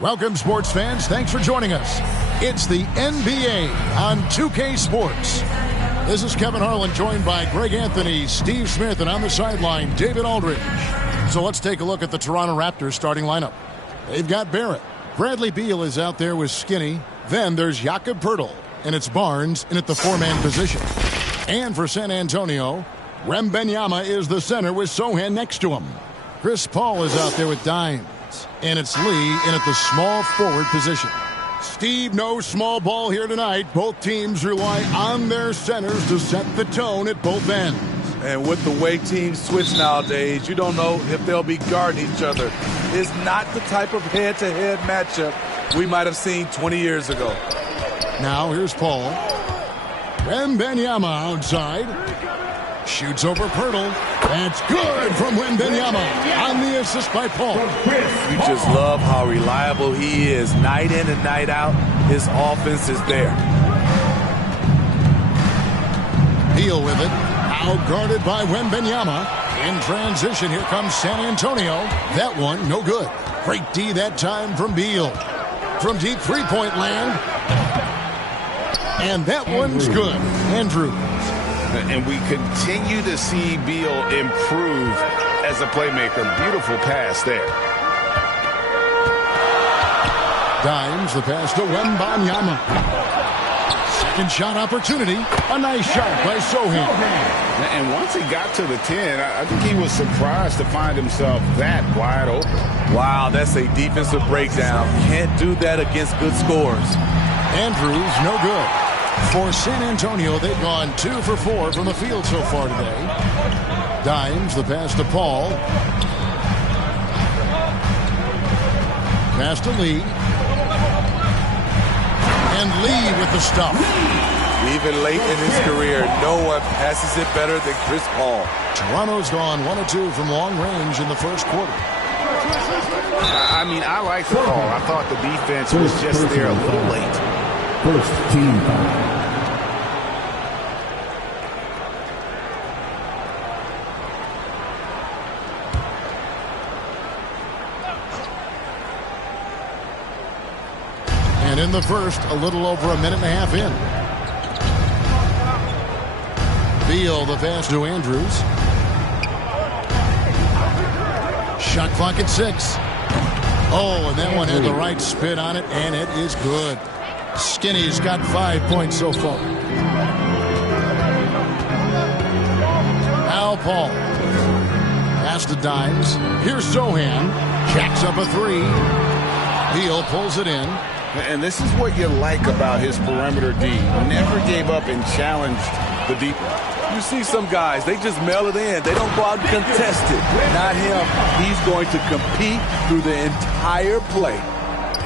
Welcome, sports fans. Thanks for joining us. It's the NBA on 2K Sports. This is Kevin Harlan, joined by Greg Anthony, Steve Smith, and on the sideline, David Aldridge. So let's take a look at the Toronto Raptors starting lineup. They've got Barrett. Bradley Beal is out there with Skinny. Then there's Jakob Poeltl, and it's Barnes in at the four-man position. And for San Antonio, Wembanyama is the center with Sohan next to him. Chris Paul is out there with Dimes, and it's Lee in at the small forward position. Steve, no small ball here tonight. Both teams rely on their centers to set the tone at both ends. And with the way teams switch nowadays, you don't know if they'll be guarding each other. It's not the type of head-to-head matchup we might have seen 20 years ago. Now here's Paul. Wembanyama outside. Shoots over Poeltl. That's good from Wembanyama on the assist by Paul. You just love how reliable he is. Night in and night out, his offense is there. Beal with it. Out guarded by Wembanyama. In transition, here comes San Antonio. That one, no good. Great D that time from Beal. From deep three-point land. And that one's good. Andrews. And we continue to see Beal improve as a playmaker. Beautiful pass there. Dimes the pass to Wembanyama. Second shot opportunity. A nice shot by Sohan. And once he got to the 10, I think he was surprised to find himself that wide open. Wow, that's a defensive breakdown. Can't do that against good scores. Andrews, no good. For San Antonio, they've gone 2 for 4 from the field so far today. Dimes the pass to Paul. Pass to Lee. And Lee with the stop. Even late in his career, no one passes it better than Chris Paul. Toronto's gone 1 of 2 from long range in the first quarter. I mean, I like the call. I thought the defense was just there a little late. First team foul. And in the first, a little over a minute and a half in. Beal the pass to Andrews. Shot clock at 6. Oh, and that one had the right spin on it, and it is good. Skinny's got 5 points so far. Al Paul. Pass to Dimes. Here's Sohan. Jacks up a 3. Beal pulls it in. And this is what you like about his perimeter D. Never gave up and challenged the deep one. You see some guys, they just mail it in. They don't go out and contest it. Not him. He's going to compete through the entire play.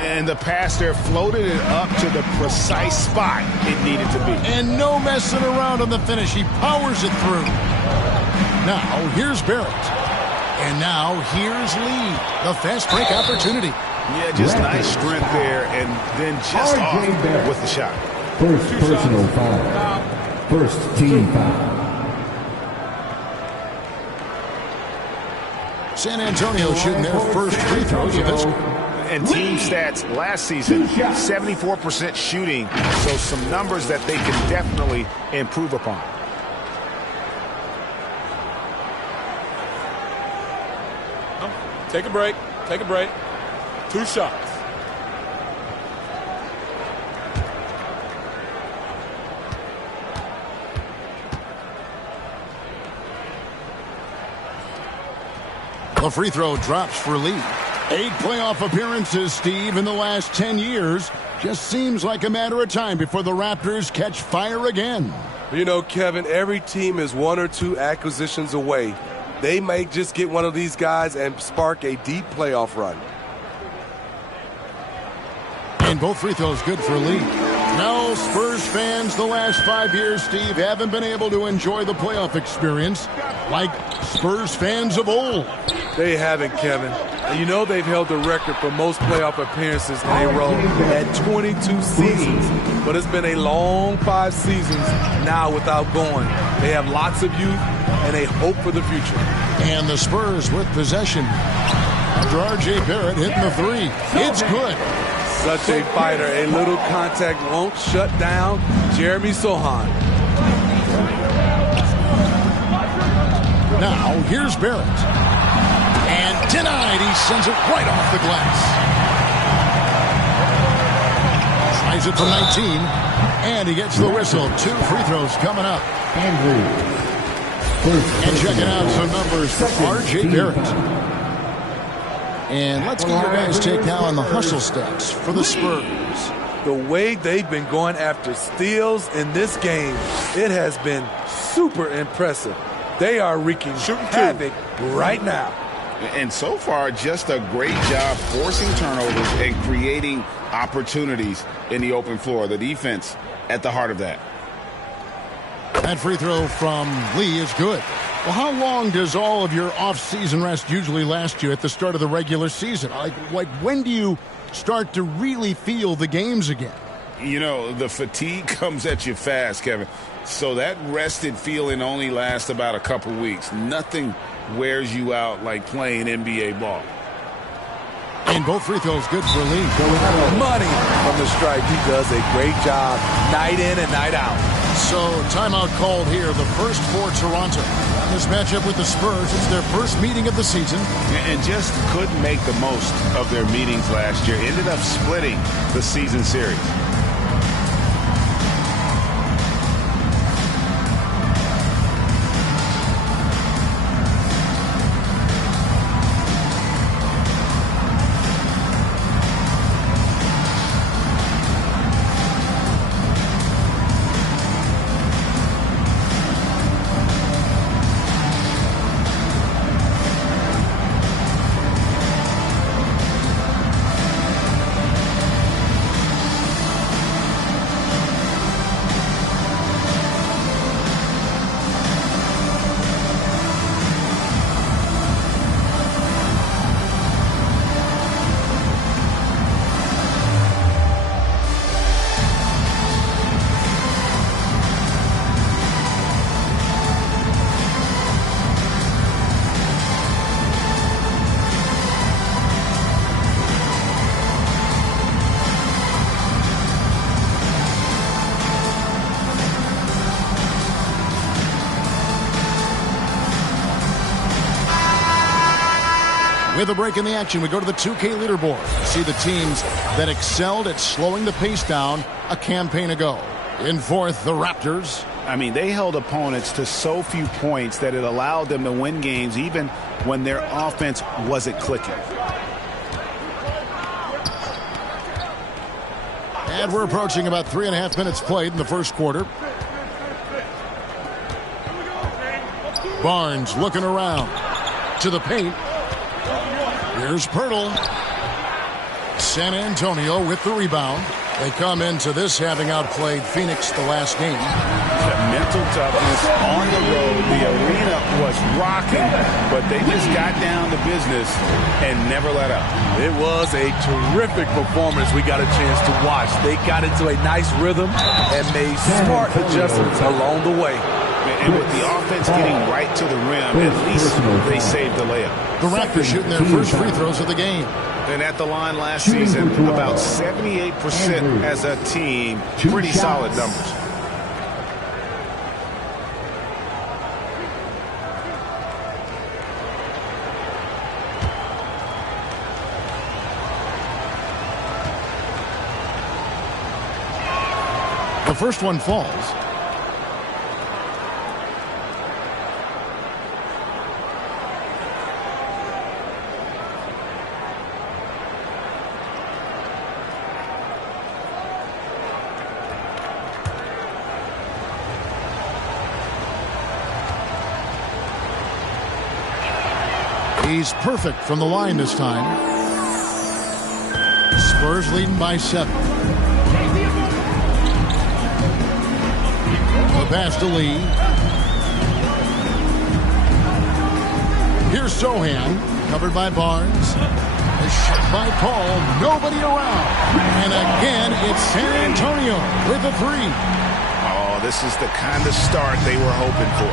And the pass there floated it up to the precise spot it needed to be. And no messing around on the finish. He powers it through. Now, here's Barrett. And now, here's Lee. The fast break opportunity. Yeah, just nice strength there, and then just off with the shot. First personal foul. First team foul. San Antonio shooting their first free throws of this. And team stats last season, 74% shooting, so some numbers that they can definitely improve upon. Take a break. Take a break. 2 shots. The free throw drops for Lee. 8 playoff appearances, Steve, in the last 10 years. Just seems like a matter of time before the Raptors catch fire again. You know, Kevin, every team is 1 or 2 acquisitions away. They may just get one of these guys and spark a deep playoff run. And both free throws good for Lee. Now, Spurs fans, the last 5 years, Steve, haven't been able to enjoy the playoff experience like Spurs fans of old. They haven't, Kevin. And you know they've held the record for most playoff appearances in a row at 22 seasons. But it's been a long 5 seasons now without going. They have lots of youth and a hope for the future. And the Spurs with possession. After R.J. Barrett hitting the three. It's good. Such a fighter. A little contact won't shut down Jeremy Sohan. Now, here's Barrett. And denied. He sends it right off the glass. Tries it from 19. And he gets the whistle. 2 free throws coming up. And checking out some numbers for R.J. Barrett. And let's get your guys' take now on the hustle stats for the Spurs. The way they've been going after steals in this game, it has been super impressive. They are wreaking havoc right now. And so far, just a great job forcing turnovers and creating opportunities in the open floor. The defense at the heart of that. That free throw from Lee is good. Well, how long does all of your off-season rest usually last you at the start of the regular season? Like when do you start to really feel the games again? You know, the fatigue comes at you fast, Kevin. So that rested feeling only lasts about a couple weeks. Nothing wears you out like playing NBA ball. And both free throws good for Lee. Money from the stripe. He does a great job night in and night out. So timeout called here, the first for Toronto. On this matchup with the Spurs, it's their first meeting of the season. And just couldn't make the most of their meetings last year. Ended up splitting the season series. With a break in the action, we go to the 2K leaderboard. See the teams that excelled at slowing the pace down a campaign ago. In fourth, the Raptors. I mean, they held opponents to so few points that it allowed them to win games even when their offense wasn't clicking. And we're approaching about 3.5 minutes played in the first quarter. Barnes looking around to the paint. Here's Pirtle. San Antonio with the rebound. They come into this having outplayed Phoenix the last game. Mental toughness on the road. The arena was rocking, but they just got down to business and never let up. It was a terrific performance we got a chance to watch. They got into a nice rhythm and made smart adjustments along the way. And with the offense getting right to the rim, at least they saved the layup. The Raptors shooting their first free throws of the game. And at the line last season, about 78% as a team. Pretty solid numbers. The first one falls. He's perfect from the line this time. Spurs leading by 7. The pass to Lee. Here's Sohan, covered by Barnes. The shot by Paul, nobody around. And again, it's San Antonio with a 3. Oh, this is the kind of start they were hoping for.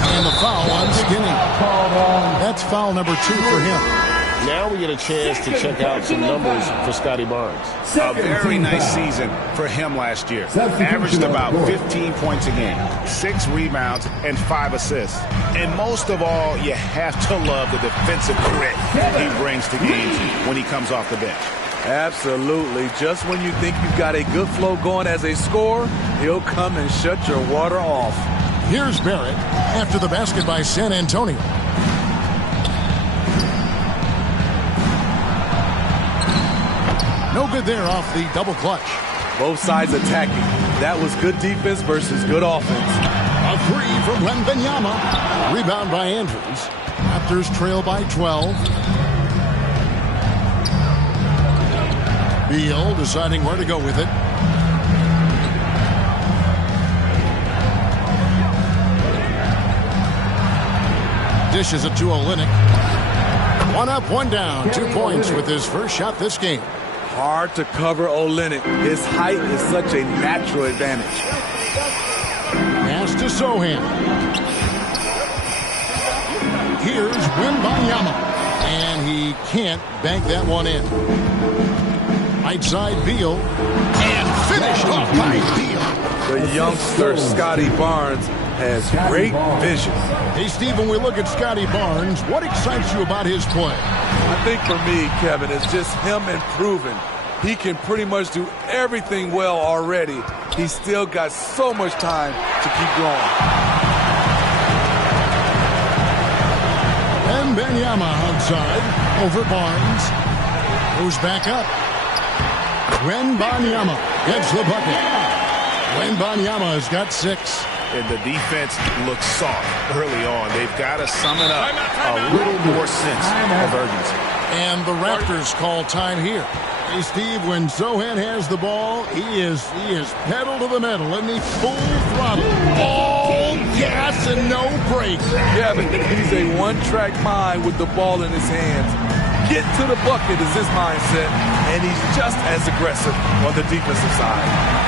And the foul on Skinny. That's foul number 2 for him. Now we get a chance to check out some numbers for Scotty Barnes. A very nice season for him last year. Averaged about 15 points a game, 6 rebounds, and 5 assists. And most of all, you have to love the defensive grit he brings to games when he comes off the bench. Absolutely. Just when you think you've got a good flow going as a scorer, he'll come and shut your water off. Here's Barrett after the basket by San Antonio. No good there off the double clutch. Both sides attacking. That was good defense versus good offense. A 3 from Wembanyama. Rebound by Andrews. Raptors trail by 12. Beal deciding where to go with it. Dishes it to Olynyk. 1 up, 1 down. 2 points with his first shot this game. Hard to cover Olynyk. His height is such a natural advantage. Pass to Sohan. Here's Wembanyama. And he can't bank that one in. Right side Beal. And finished off by Beal. The youngster Scotty Barnes has great vision. Hey, Steve, when we look at Scotty Barnes, what excites you about his play? I think for me, Kevin, it's just him improving. He can pretty much do everything well already. He's still got so much time to keep growing. And Wembanyama outside over Barnes. Goes back up. Wembanyama gets the bucket. Wembanyama has got 6. And the defense looks soft early on. They've got to sum it up a little more sense of urgency. And the Raptors call time here. Hey, Steve, when Sohan has the ball, he is pedal to the metal, isn't he? Full throttle. All gas and no brakes. Kevin, he's a one-track mind with the ball in his hands. Get to the bucket is his mindset, and he's just as aggressive on the defensive side.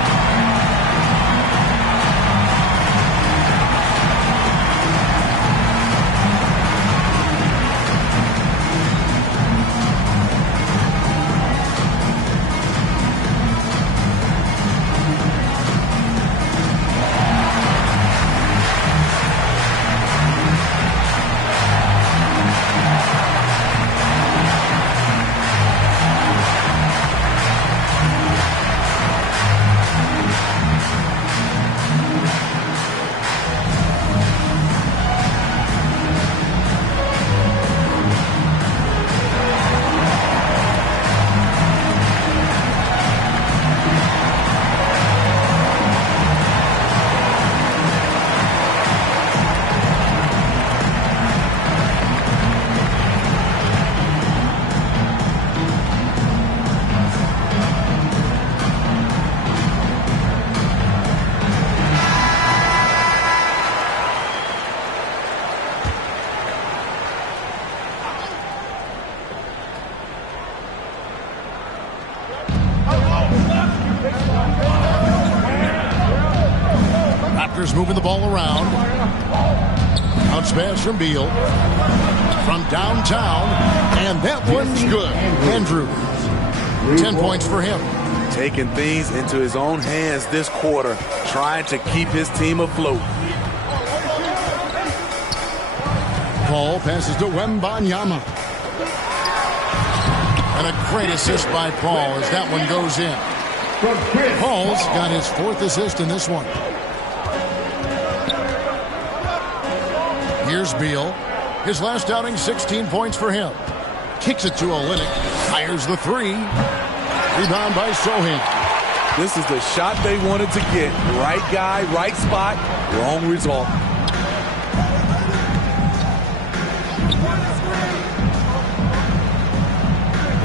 Moving the ball around. Bounce pass from Beal. From downtown. And that one's good. Andrews. 10 points for him. Taking things into his own hands this quarter. Trying to keep his team afloat. Paul passes to Wembanyama. And a great assist by Paul as that one goes in. Paul's got his 4th assist in this one. Here's Beal. His last outing, 16 points for him. Kicks it to Olynyk. Fires the 3. Rebound by Sohan. This is the shot they wanted to get. Right guy, right spot, wrong result.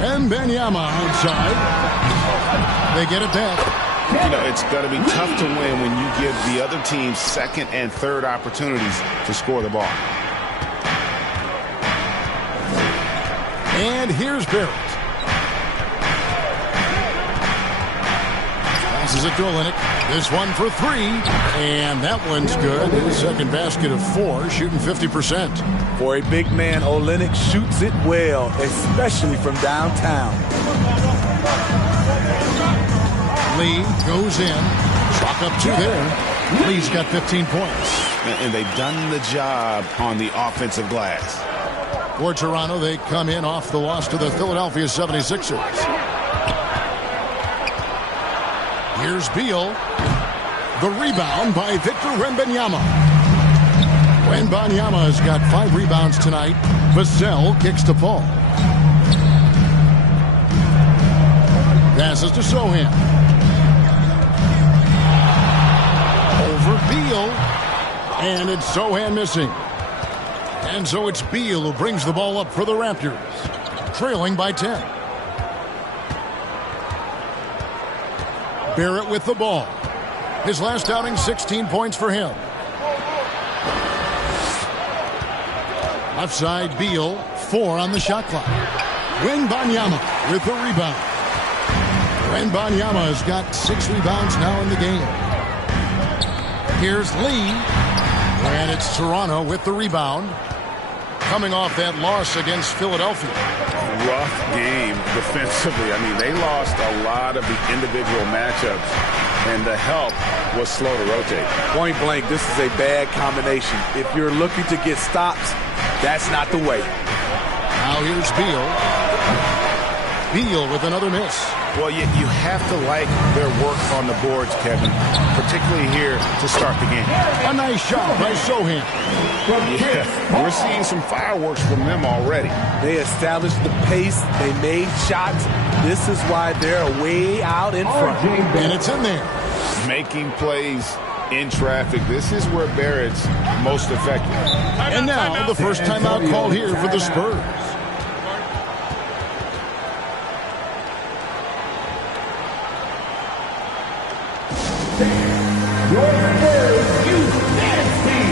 And Wembanyama outside. They get it back. You know, it's going to be tough to win when you give the other team 2nd and 3rd opportunities to score the ball. And here's Barrett. Passes it to Olynyk. This one for three. And that one's good. His second basket of 4, shooting 50%. For a big man, Olynyk shoots it well, especially from downtown. Lee goes in. Chalk up 2 there. Lee's got 15 points. And they've done the job on the offensive glass. For Toronto, they come in off the loss to the Philadelphia 76ers. Here's Beal. The rebound by Victor Wembanyama. Wembanyama has got 5 rebounds tonight. Vassell kicks to Paul. Passes to Sohan. Over Beal. And it's Sohan missing. And so it's Beal who brings the ball up for the Raptors. Trailing by 10. Barrett with the ball. His last outing, 16 points for him. Left side, Beal, 4 on the shot clock. Wembanyama with the rebound. Wembanyama has got 6 rebounds now in the game. Here's Lee. And it's Toronto with the rebound. Coming off that loss against Philadelphia. Rough game defensively. I mean, they lost a lot of the individual matchups, and the help was slow to rotate. Point blank, this is a bad combination. If you're looking to get stops, that's not the way. Now here's Beal. Beal with another miss. Well, you have to like their work on the boards, Kevin, particularly here to start the game. A nice shot by Sohan. Yeah, we're seeing some fireworks from them already. They established the pace. They made shots. This is why they're way out in front. And it's in there. Making plays in traffic. This is where Barrett's most effective. And now the first timeout called here for the Spurs. Your Spurs, you nasty!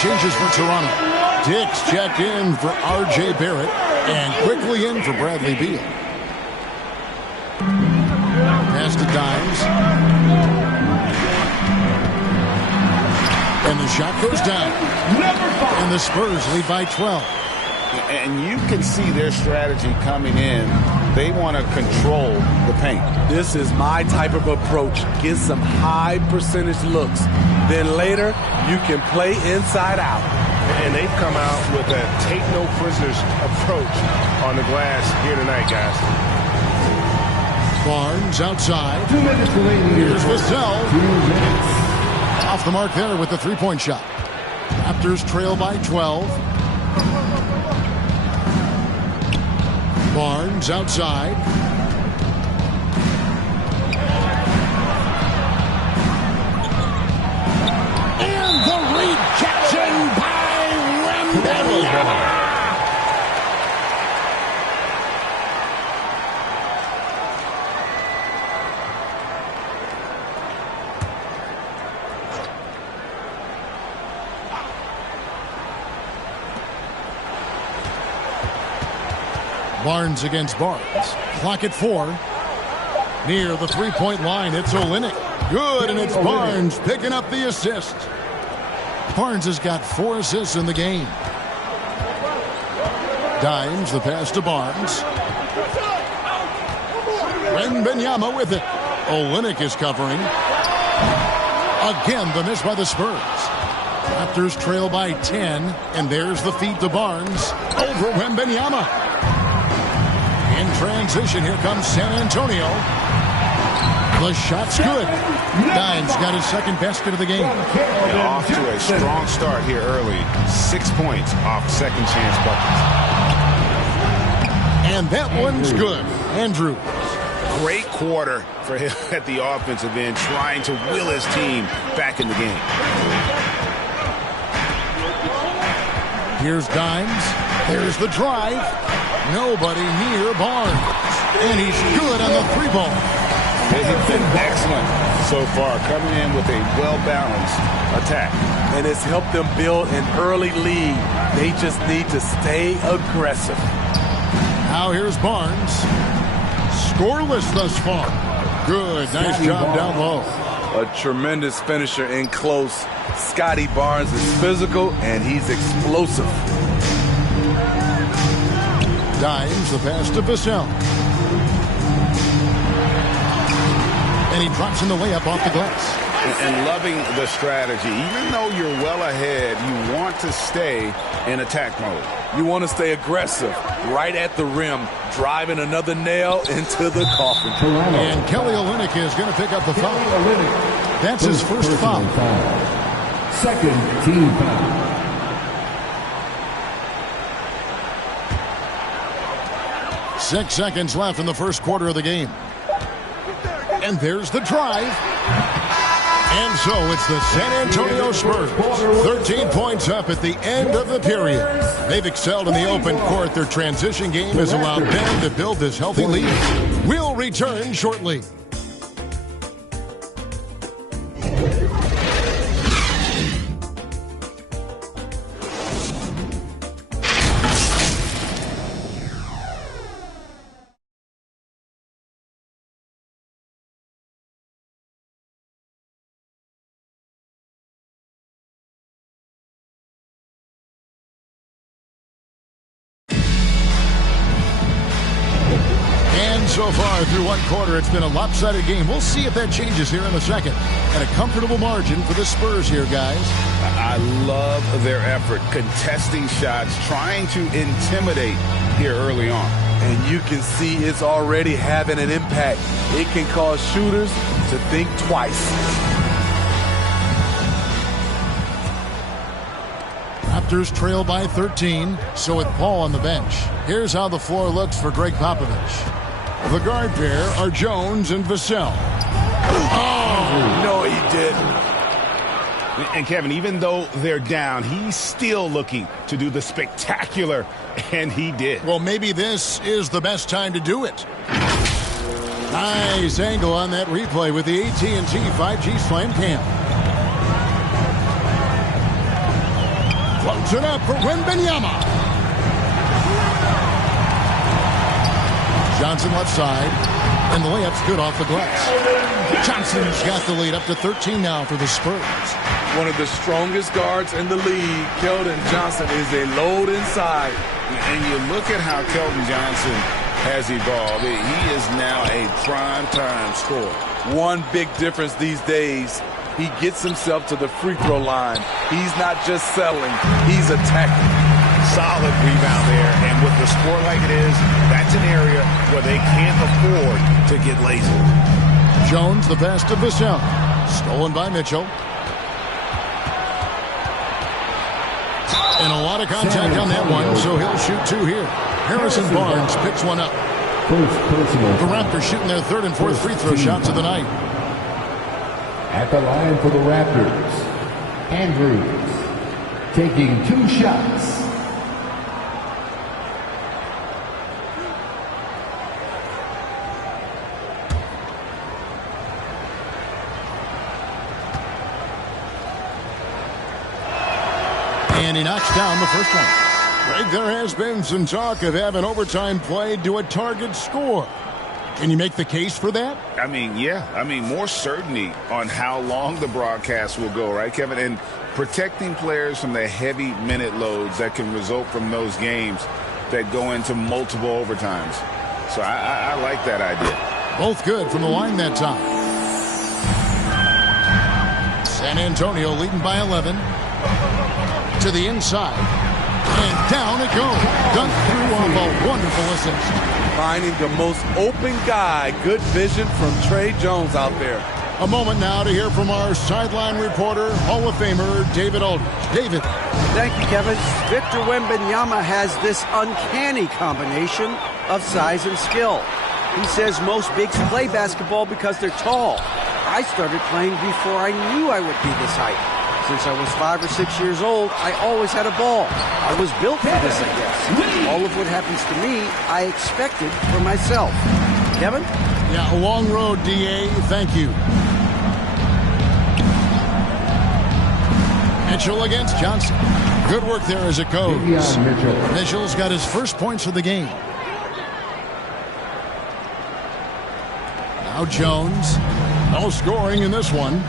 Changes for Toronto. Dix checked in for R.J. Barrett and quickly in for Bradley Beal. Pass to Dimes. And the shot goes down. And the Spurs lead by 12. And you can see their strategy coming in. They want to control the paint. This is my type of approach. Get some high percentage looks. Then later, you can play inside out. And they've come out with a take no prisoners approach on the glass here tonight, guys. Barnes outside. 2 minutes remaining. Here's Vassell. 2 minutes. Off the mark there with the three-point shot. Raptors trail by 12. Barnes outside. And the rejection by Wembanyama. Barnes against Barnes. Clock at 4. Near the three-point line, it's Olynyk. Good, and it's Barnes picking up the assist. Barnes has got 4 assists in the game. Dimes the pass to Barnes. Wembanyama with it. Olynyk is covering. Again, the miss by the Spurs. Raptors trail by 10, and there's the feed to Barnes. Over Wembanyama. In transition, here comes San Antonio. The shot's good. Dimes got his second basket of the game. And off to a strong start here early. 6 points off second chance buckets. And that one's good. Andrews. Great quarter for him at the offensive end, trying to will his team back in the game. Here's Dimes. There's the drive. Nobody near Barnes. And he's good on the 3-ball. They have been excellent so far, coming in with a well-balanced attack. And it's helped them build an early lead. They just need to stay aggressive. Now here's Barnes. Scoreless thus far. Good. Nice job down low. A tremendous finisher in close. Scotty Barnes is physical and he's explosive. Dimes the pass to Vassell. And he drops in the layup off the glass. And loving the strategy. Even though you're well ahead, you want to stay in attack mode. You want to stay aggressive, right at the rim, driving another nail into the coffin. And Kelly Olynyk is going to pick up the foul. That's his first foul. Second team foul. Six seconds left in the first quarter of the game. And there's the drive. And so it's the San Antonio Spurs. 13 points up at the end of the period. They've excelled in the open court. Their transition game has allowed them to build this healthy lead. We'll return shortly. So far through one quarter, it's been a lopsided game. We'll see if that changes here in the second. And a comfortable margin for the Spurs here, guys. I love their effort, contesting shots, trying to intimidate here early on. And you can see it's already having an impact. It can cause shooters to think twice. Raptors trail by 13, so with Paul on the bench. Here's how the floor looks for Greg Popovich. The guard pair are Jones and Vassell. Oh, no, he didn't. And Kevin, even though they're down, he's still looking to do the spectacular, and he did. Well, maybe this is the best time to do it. Nice angle on that replay with the AT&T 5G Slam Cam. Floats it up for Wembanyama. Johnson left side, and the layup's good off the glass. Johnson's got the lead up to 13 now for the Spurs. One of the strongest guards in the league, Keldon Johnson, is a load inside. And you look at how Keldon Johnson has evolved. He is now a prime-time scorer. One big difference these days, he gets himself to the free throw line. He's not just settling, he's attacking. Solid rebound there, and with the score like it is, that's an area where they can't afford to get lazy. Jones, the pass to Vassell. Stolen by Mitchell. And a lot of contact on that one, so he'll shoot two here. Harrison Barnes picks one up. The Raptors shooting their third and fourth free throw shots of the night. At the line for the Raptors, Andrews taking 2 shots. And he knocks down the first one. Greg, there has been some talk of having overtime played to a target score. Can you make the case for that? I mean, yeah. I mean, more certainty on how long the broadcast will go, right, Kevin? And protecting players from the heavy minute loads that can result from those games that go into multiple overtimes. So I like that idea. Both good from the line that time. San Antonio leading by 11. To the inside. And down it goes. Dunked through off a wonderful assist. Finding the most open guy. Good vision from Trey Jones out there. A moment now to hear from our sideline reporter, Hall of Famer David Aldridge. David. Thank you, Kevin. Victor Wembanyama has this uncanny combination of size and skill. He says most bigs play basketball because they're tall. I started playing before I knew I would be this height. Since I was 5 or 6 years old, I always had a ball. I was built for this, I guess. All of what happens to me, I expected for myself. Kevin? Yeah, a long road, D.A. Thank you. Mitchell against Johnson. Good work there as it goes. Mitchell's got his first points of the game. Now Jones. No scoring in this one.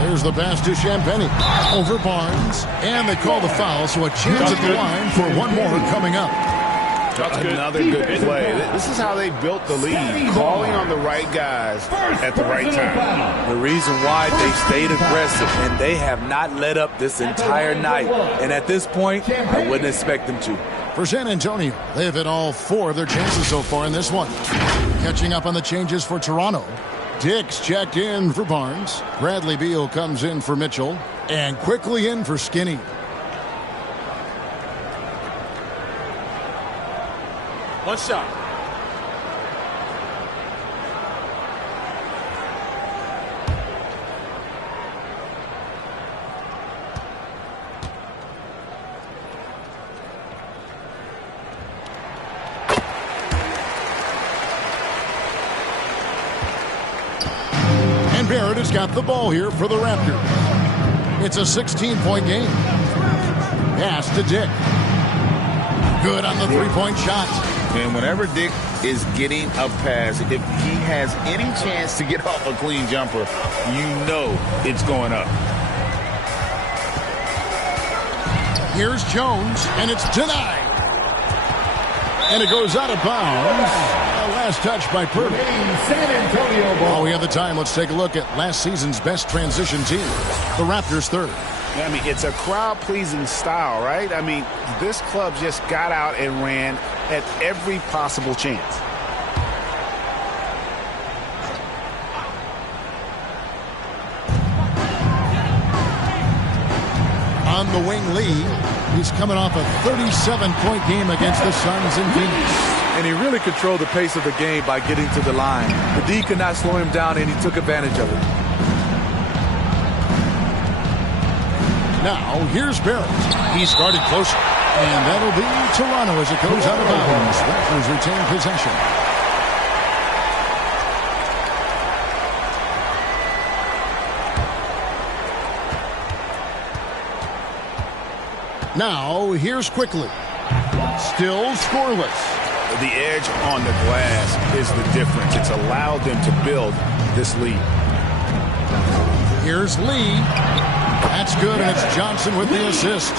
There's the pass to Champagny. Over Barnes. And they call the foul, so a chance at the line for one more coming up. Another good play. This is how they built the lead, calling on the right guys at the right time. The reason why they stayed aggressive, and they have not let up this entire night. And at this point, I wouldn't expect them to. For San Antonio, they've hit all 4 of their chances so far in this one. Catching up on the changes for Toronto. Dix checked in for Barnes. Bradley Beal comes in for Mitchell. And quickly in for Skinny. One shot. And Barrett has got the ball here for the Raptors. It's a 16-point game. Pass to Dick. Good on the three-point shot. And whenever Dick is getting a pass, if he has any chance to get off a clean jumper, you know it's going up. Here's Jones, and it's denied. And it goes out of bounds. Last touch by Purdy. San Antonio ball. While we have the time, let's take a look at last season's best transition team, the Raptors' third. I mean, it's a crowd-pleasing style, right? I mean, this club just got out and ran at every possible chance. On the wing, Lee. He's coming off a 37-point game against the Suns in Phoenix. And he really controlled the pace of the game by getting to the line. The D could not slow him down, and he took advantage of it. Now, here's Barrett. He's guarded closer. And that'll be Toronto as it goes out of bounds. Raptors retain possession. Now, here's Quickly. Still scoreless. The edge on the glass is the difference. It's allowed them to build this lead. Here's Lee. That's good, and it's Johnson with the assist.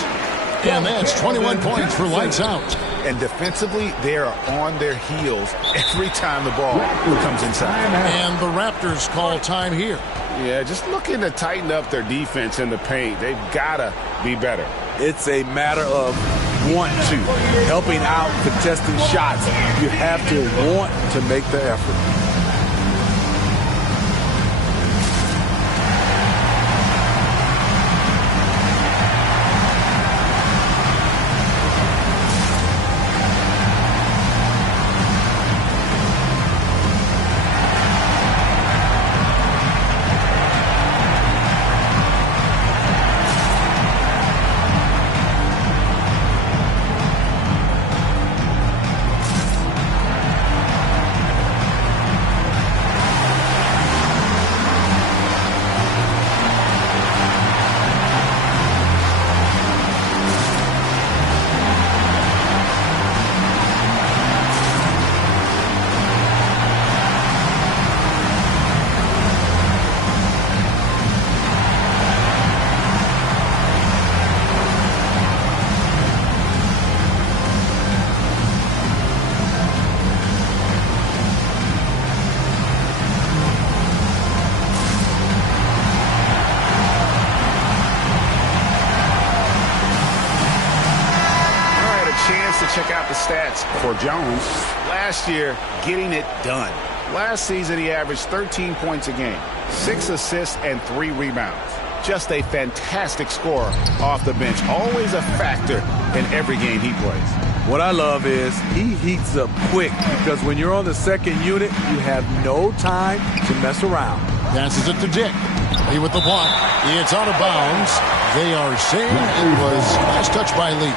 And that's 21 points for lights out. And defensively, they are on their heels every time the ball comes inside. And the Raptors call time here. Yeah, just looking to tighten up their defense in the paint. They've got to be better. It's a matter of want to. Helping out, contesting shots. You have to want to make the effort. to check out the stats for Jones. Last year, getting it done. Last season, he averaged 13 points a game, 6 assists, and 3 rebounds. Just a fantastic scorer off the bench. Always a factor in every game he plays. What I love is he heats up quick because when you're on the second unit, you have no time to mess around. Passes it to Dick. Lee with the block. It's out of bounds. They are saying it was last touch by Lee.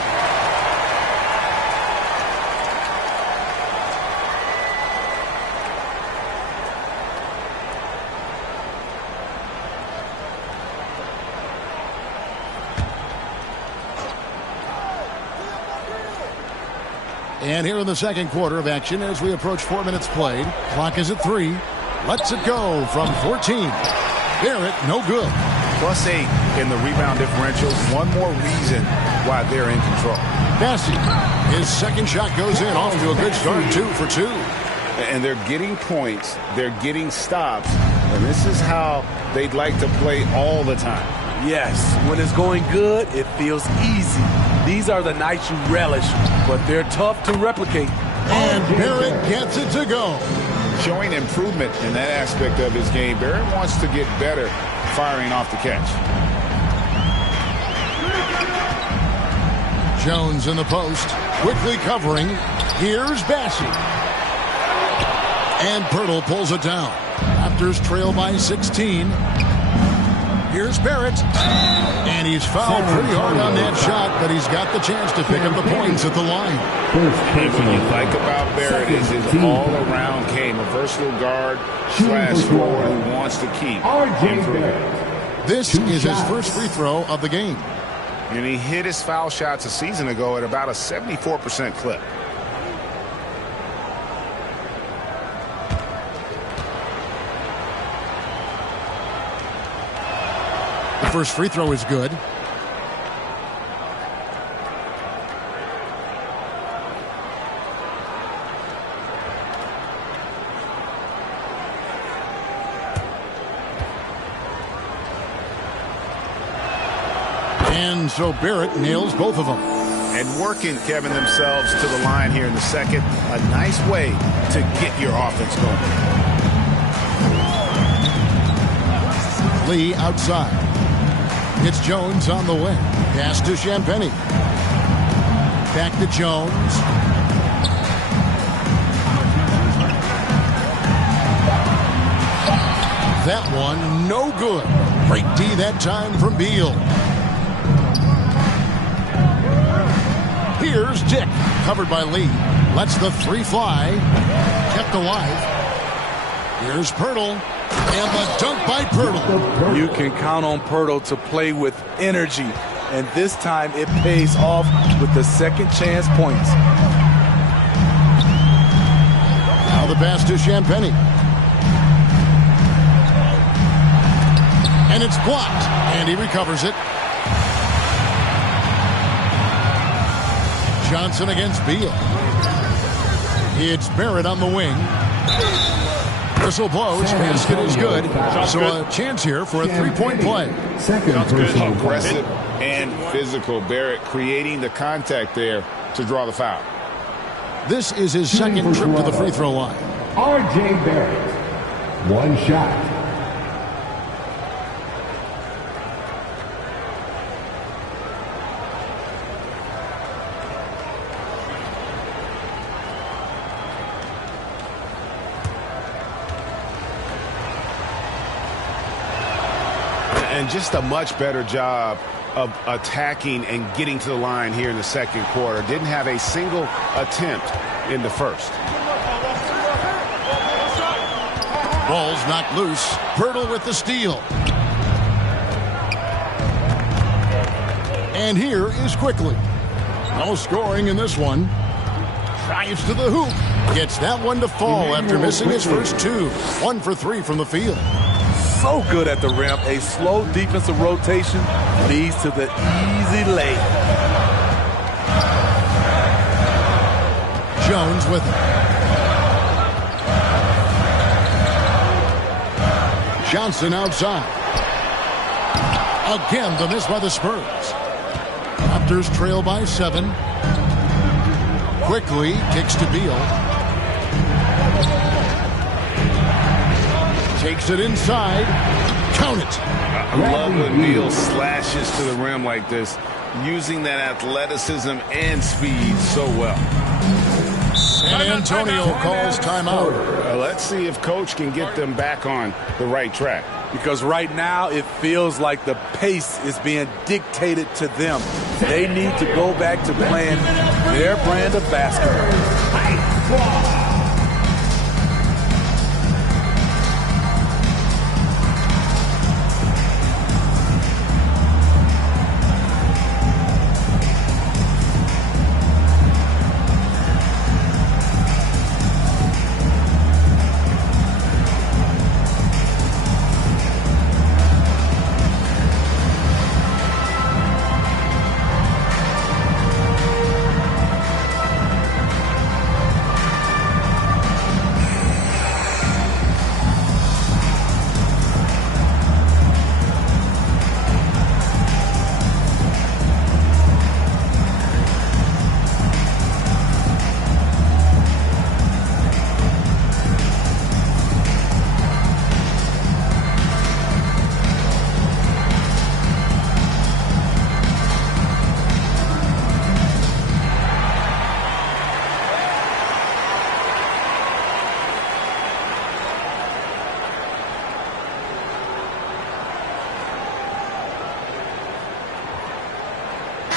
And here in the second quarter of action as we approach 4 minutes played. Clock is at 3. Lets it go from 14. Barrett, no good. +8 in the rebound differential. One more reason why they're in control. Bassey, his second shot goes in, off to a good start, 2 for 2. And they're getting points. They're getting stops. And this is how they'd like to play all the time. Yes, when it's going good, it feels easy. These are the nights you relish, but they're tough to replicate. And Barrett gets it to go. Showing improvement in that aspect of his game. Barrett wants to get better firing off the catch. Jones in the post, quickly covering. Here's Bassey. And Pirtle pulls it down. Raptors trail by 16. Here's Barrett. And he's fouled pretty hard on that shot, but he's got the chance to pick up the points at the line. And what you like about Barrett is his all-around game. A versatile guard / scorer who wants to keep improving. This is his first free throw of the game. And he hit his foul shots a season ago at about a 74% clip. The first free throw is good. And so Barrett nails both of them. And working, Kevin, themselves to the line here in the second. A nice way to get your offense going. Lee outside. It's Jones on the wing. Pass to Champagnie. Back to Jones. That one, no good. Great D that time from Beal. Here's Dick, covered by Lee. Lets the 3 fly. Kept alive. Here's Pirtle. And the dunk by Pirtle. You can count on Pirtle to play with energy. And this time it pays off with the second chance points. Now the pass to Champagnie. And it's blocked. And he recovers it. Johnson against Beal. It's Barrett on the wing. Whistle blows. Basket is good. So a chance here for a 3-point play. Second personal Aggressive and physical. Barrett creating the contact there to draw the foul. This is his second trip to the free throw line. R.J. Barrett. 1 shot. And just a much better job of attacking and getting to the line here in the second quarter. Didn't have a single attempt in the first. Ball's knocked loose. Pirtle with the steal. And here is Quickly. No scoring in this one. Drives to the hoop. Gets that one to fall after missing his first 2. 1 for 3 from the field. So good at the rim. A slow defensive rotation leads to the easy lay. Jones with it. Johnson outside. Again, the miss by the Spurs. Raptors trail by 7. Quickly kicks to Beal. Takes it inside. Count it. I love when Beal slashes to the rim like this, using that athleticism and speed so well. San Antonio calls timeout. Let's see if Coach can get them back on the right track. Because right now it feels like the pace is being dictated to them. They need to go back to playing their brand of basketball.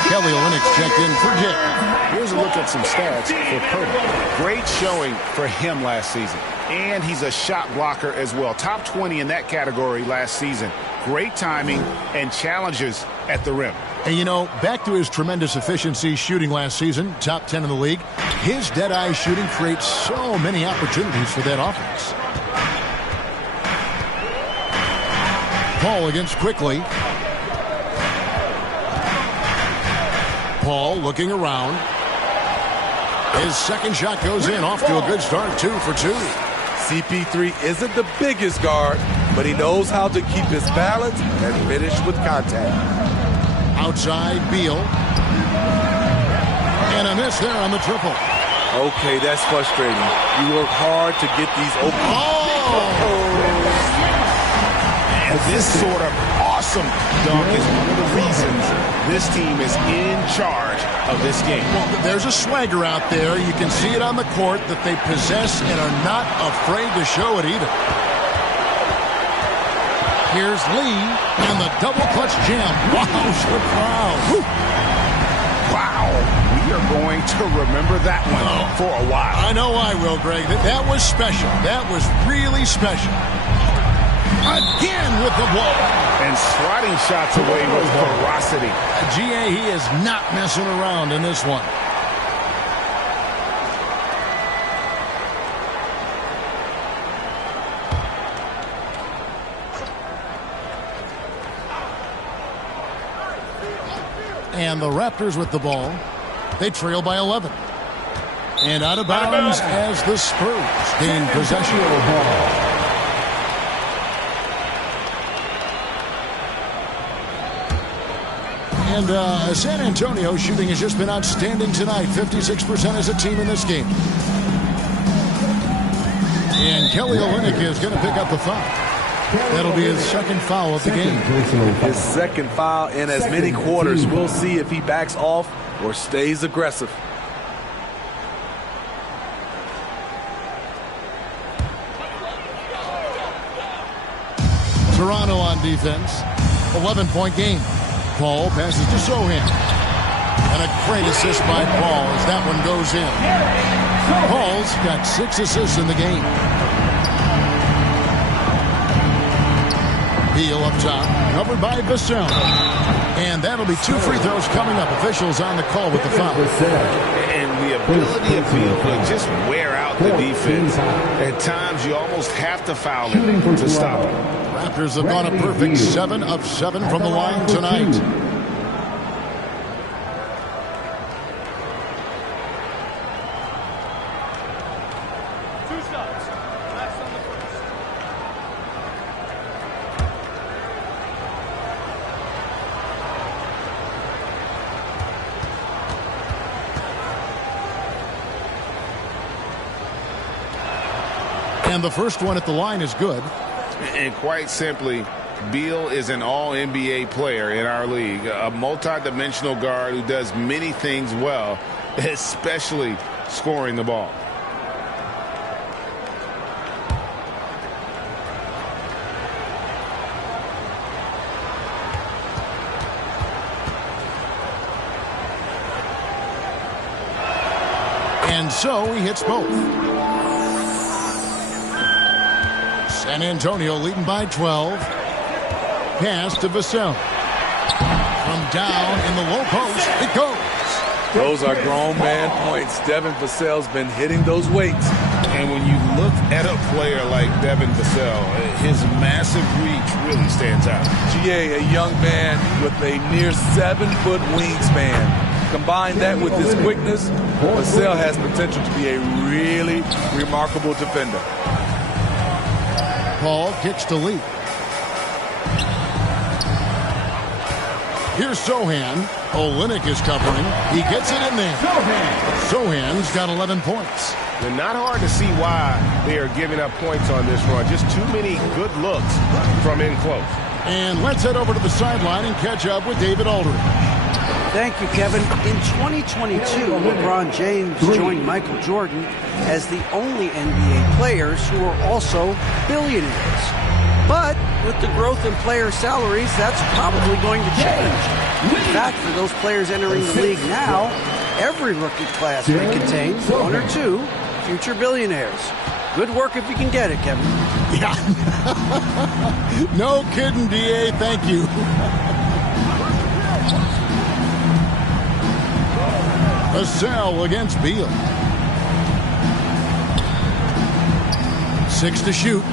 Kelly Olynyk checked in for Jake. Here's a look at some stats for Purdy. Great showing for him last season. And he's a shot blocker as well. Top 20 in that category last season. Great timing and challenges at the rim. And you know, back to his tremendous efficiency shooting last season, top 10 in the league, his dead-eye shooting creates so many opportunities for that offense. Paul against Quickly. Paul looking around. His second shot goes in, off to a good start, 2 for 2. CP3 isn't the biggest guard, but he knows how to keep his balance and finish with contact. Outside, Beal. And a miss there on the triple. Okay, that's frustrating. You work hard to get these open. And this sort of awesome dunk is one of the reasons this team is in charge of this game. Well, there's a swagger out there. You can see it on the court that they possess and are not afraid to show it either. Here's Lee and the double clutch jam. Wow, the crowd. Woo. Wow, we are going to remember that one for a while. I know I will, Greg. That was special. That was really special. Again with the ball. And swatting shots away with ferocity. GA, he is not messing around in this one. And the Raptors with the ball. They trail by 11. And out of bounds as the Spurs gain possession of the ball. And San Antonio shooting has just been outstanding tonight. 56% as a team in this game. And Kelly Olynyk is going to pick up the foul. That'll be his second foul of the game. His second foul in as many quarters. We'll see if he backs off or stays aggressive. Toronto on defense. 11-point game. Paul passes to Sohan. And a great assist by Paul as that one goes in. Paul's got 6 assists in the game. Beal up top, covered by Vassell. And that'll be 2 free throws coming up. Officials on the call with the foul. And the ability of Beal to just wear out the defense. At times, you almost have to foul him to stop him. Raptors have gone a perfect 7 of 7 from the line tonight. And the first one at the line is good. And quite simply, Beal is an all-NBA player in our league, a multi-dimensional guard who does many things well, especially scoring the ball. And so he hits both. San Antonio leading by 12. Pass to Vassell. From down in the low post, it goes. Those are grown man points. Devin Vassell's been hitting those weights. And when you look at a player like Devin Vassell, his massive reach really stands out. GA, a young man with a near 7-foot wingspan. Combine that with his quickness, Vassell has potential to be a really remarkable defender. Paul kicks to Lee. Here's Sohan. Olynyk is covering. He gets it in there. Sohan's got 11 points. And not hard to see why they are giving up points on this run. Just too many good looks from in close. And let's head over to the sideline and catch up with David Aldridge. Thank you, Kevin. In 2022, LeBron James joined Michael Jordan as the only NBA players who are also billionaires. But with the growth in player salaries, that's probably going to change. In fact, for those players entering the league now, every rookie class may contain one or two future billionaires. Good work if you can get it, Kevin. Yeah. No kidding, DA. Thank you. Vassell against Beal. 6 to shoot.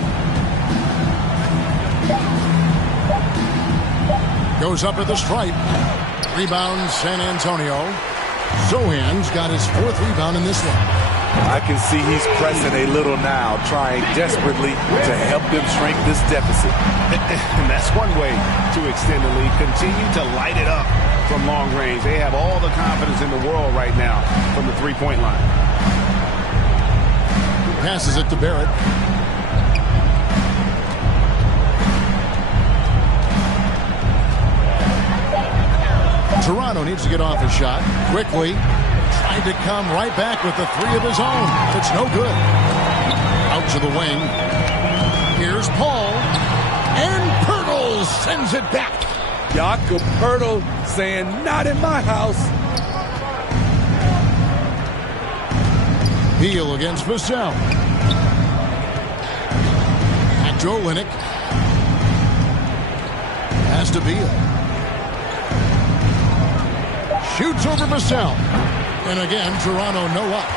Goes up at the stripe. Rebound San Antonio. Sohan's got his 4th rebound in this one. I can see he's pressing a little now, trying desperately to help them shrink this deficit. And that's one way to extend the lead. Continue to light it up from long range. They have all the confidence in the world right now from the three-point line. Passes it to Barrett. Toronto needs to get off a shot quickly. Tried to come right back with the 3 of his own. It's no good. Out to the wing. Here's Paul. And Pirtle sends it back. Jakob Pirtle saying, not in my house. Beal against Vassell. Back to Olynyk. Pass to Beal. Shoots over Vassell. And again, Toronto no up.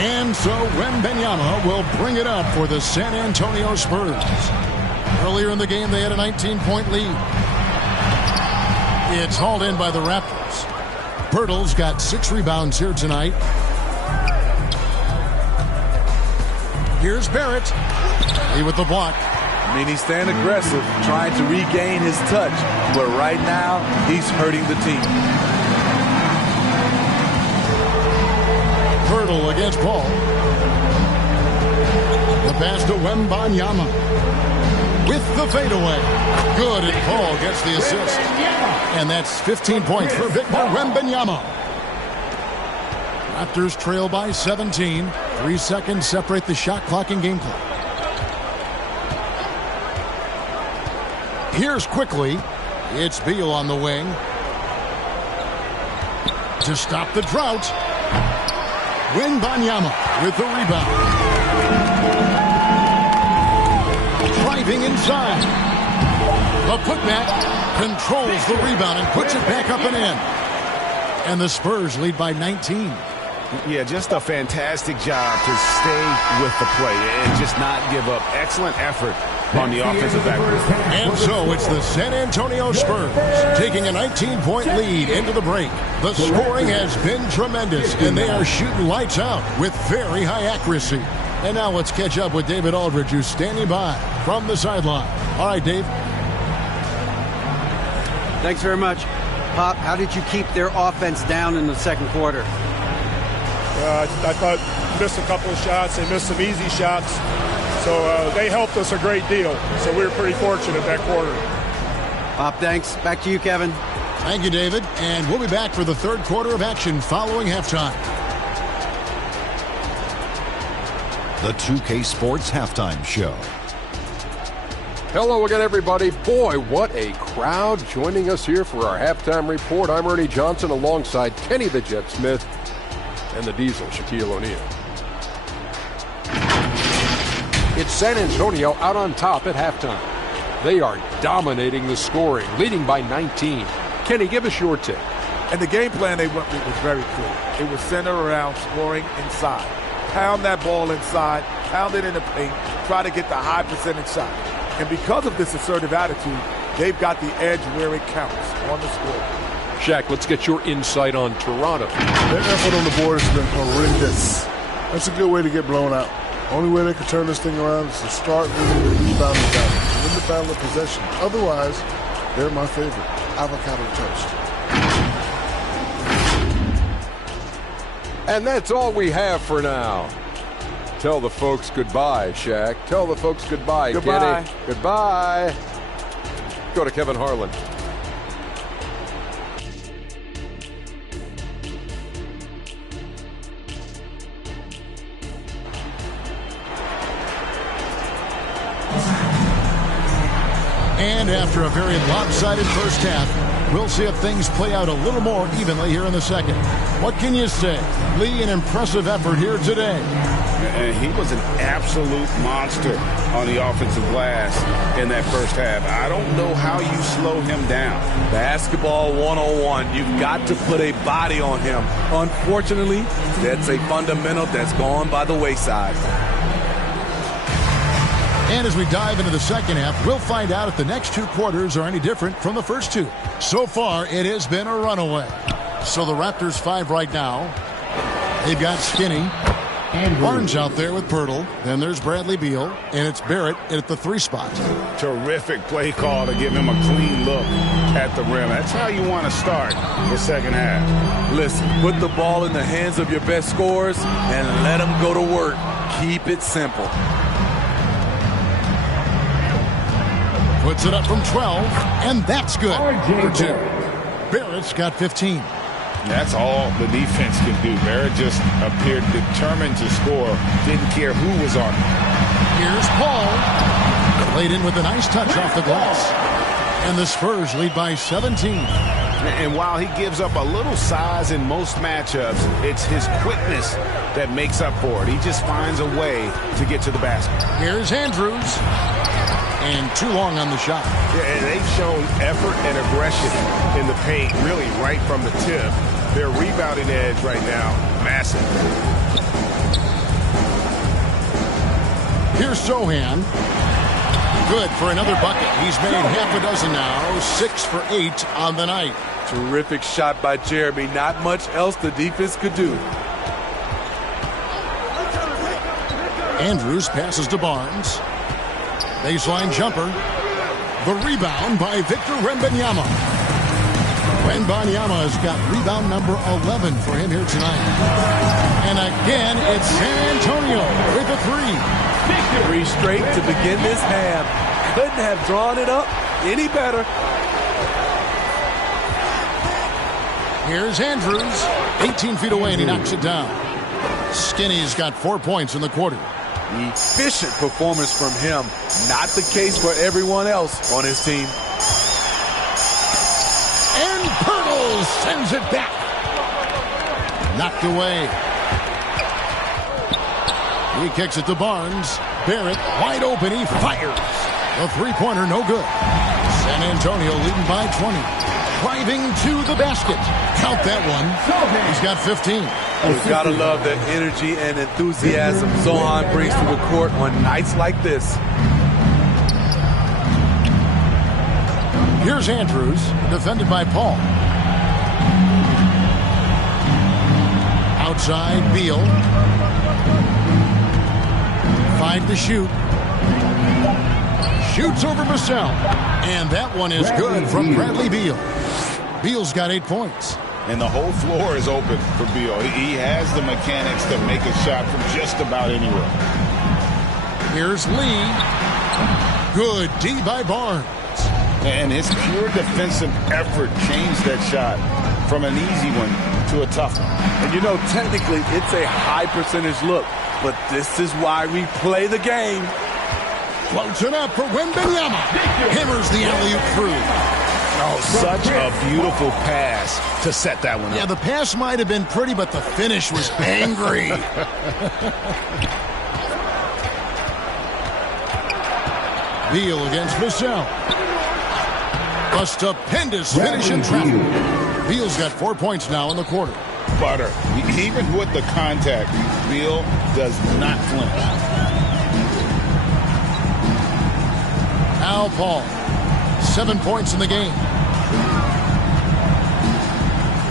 And so Wembanyama will bring it up for the San Antonio Spurs. Earlier in the game, they had a 19-point lead. It's hauled in by the Raptors. Pirtle's got 6 rebounds here tonight. Here's Barrett. He with the block. I mean, he's staying aggressive, trying to regain his touch. But right now, he's hurting the team. Pirtle against Paul. The pass to Wembanyama. With the fadeaway. Good, and Paul gets the assist. And that's 15 points for Victor Wembanyama. Raptors trail by 17. 3 seconds separate the shot clock and game clock. Here's quickly. It's Beal on the wing. To stop the drought. Wembanyama with the rebound. Driving inside. The putback controls the rebound and puts it back up and in. And the Spurs lead by 19. Yeah, just a fantastic job to stay with the play and just not give up. Excellent effort on the offensive backboard. And so it's the San Antonio Spurs taking a 19-point lead into the break. The scoring has been tremendous, and they are shooting lights out with very high accuracy. And now let's catch up with David Aldridge, who's standing by from the sideline. All right, Dave. Thanks very much. Pop, how did you keep their offense down in the second quarter? I thought missed a couple of shots. They missed some easy shots. So they helped us a great deal. So we were pretty fortunate that quarter. Bob, thanks. Back to you, Kevin. Thank you, David. And we'll be back for the third quarter of action following halftime. The 2K Sports Halftime Show. Hello again, everybody. Boy, what a crowd joining us here for our halftime report. I'm Ernie Johnson alongside Kenny the Jet Smith and the Diesel, Shaquille O'Neal. It's San Antonio out on top at halftime. They are dominating the scoring, leading by 19. Kenny, give us your take. And the game plan they went with was very clear. It was centered around scoring inside. Pound that ball inside, pound it in the paint, try to get the high percentage shot. And because of this assertive attitude, they've got the edge where it counts on the score. Shaq, let's get your insight on Toronto. Their effort on the board has been horrendous. That's a good way to get blown out. Only way they can turn this thing around is to start winning the rebounding battle, win the battle of possession. Otherwise, they're my favorite. Avocado toast. And that's all we have for now. Tell the folks goodbye, Shaq. Tell the folks goodbye, Goodbye. Kenny. Goodbye. Go to Kevin Harlan. And after a very lopsided first half, we'll see if things play out a little more evenly here in the second. What can you say? Lee, an impressive effort here today. And he was an absolute monster on the offensive glass in that first half. I don't know how you slow him down. Basketball 101. You've got to put a body on him. Unfortunately, that's a fundamental that's gone by the wayside. And as we dive into the second half, we'll find out if the next two quarters are any different from the first two. So far, it has been a runaway. So the Raptors 5 right now. They've got Skinny. Barnes out there with Pirtle. Then there's Bradley Beal. And it's Barrett at the 3 spot. Terrific play call to give him a clean look at the rim. That's how you want to start the second half. Listen, put the ball in the hands of your best scorers and let them go to work. Keep it simple. Puts it up from 12, and that's good for 2. Barrett's got 15. That's all the defense can do. Barrett just appeared determined to score. Didn't care who was on him. Here's Paul. Played in with a nice touch off the glass. And the Spurs lead by 17. And while he gives up a little size in most matchups, it's his quickness that makes up for it. He just finds a way to get to the basket. Here's Andrews. And too long on the shot. Yeah, and they've shown effort and aggression in the paint, really right from the tip. Their rebounding edge right now, massive. Here's Sohan. Good for another bucket. He's made half a dozen now. 6 for 8 on the night. Terrific shot by Jeremy. Not much else the defense could do. Andrews passes to Barnes. Baseline jumper. The rebound by Victor Wembanyama. Wembanyama has got rebound number 11 for him here tonight. And again, it's San Antonio with a 3. 3 straight to begin this half. Couldn't have drawn it up any better. Here's Andrews. 18 feet away, and he knocks it down. Skinny's got 4 points in the quarter. Efficient performance from him. Not the case for everyone else on his team. And Pirtle sends it back. Knocked away. He kicks it to Barnes. Barrett wide open. He fires. The 3-pointer no good. San Antonio leading by 20. Driving to the basket. Count that one. He's got 15. We've got to love the energy and enthusiasm Zohan brings to the court on nights like this. Here's Andrews, defended by Paul. Outside, Beal. 5 to shoot. Shoots over Vassell. And that one is good from Bradley Beal. Beal's got 8 points. And the whole floor is open for Beal. He has the mechanics to make a shot from just about anywhere. Here's Lee. Good D by Barnes. And his pure defensive effort changed that shot from an easy one to a tough one. And you know, technically, it's a high percentage look, but this is why we play the game. Floats it up for Wembanyama. Hammers the alley-oop through. Oh, such a beautiful pass to set that one up. Yeah, the pass might have been pretty, but the finish was angry. Beal against Vassell. A stupendous finish in traffic. Beal's got 4 points now in the quarter. Butter. Even with the contact, Beal does not flinch. Al Paul, 7 points in the game.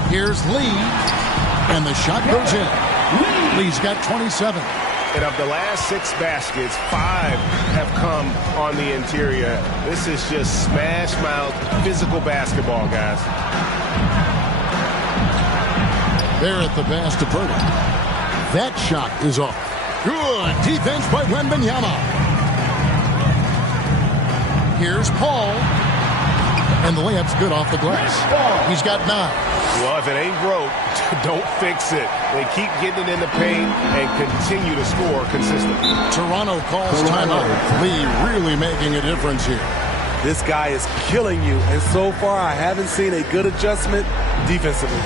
Here's Lee, and the shot goes in. Lee's got 27. And of the last 6 baskets, 5 have come on the interior. This is just smash mouth physical basketball, guys. There at the pass to Purdy. That shot is off. Good defense by Wembanyama. Here's Paul. And the layup's good off the glass. He's got 9. Well, if it ain't broke, don't fix it. They keep getting it in the paint and continue to score consistently. Toronto calls timeout. Lee really making a difference here. This guy is killing you, and so far I haven't seen a good adjustment defensively.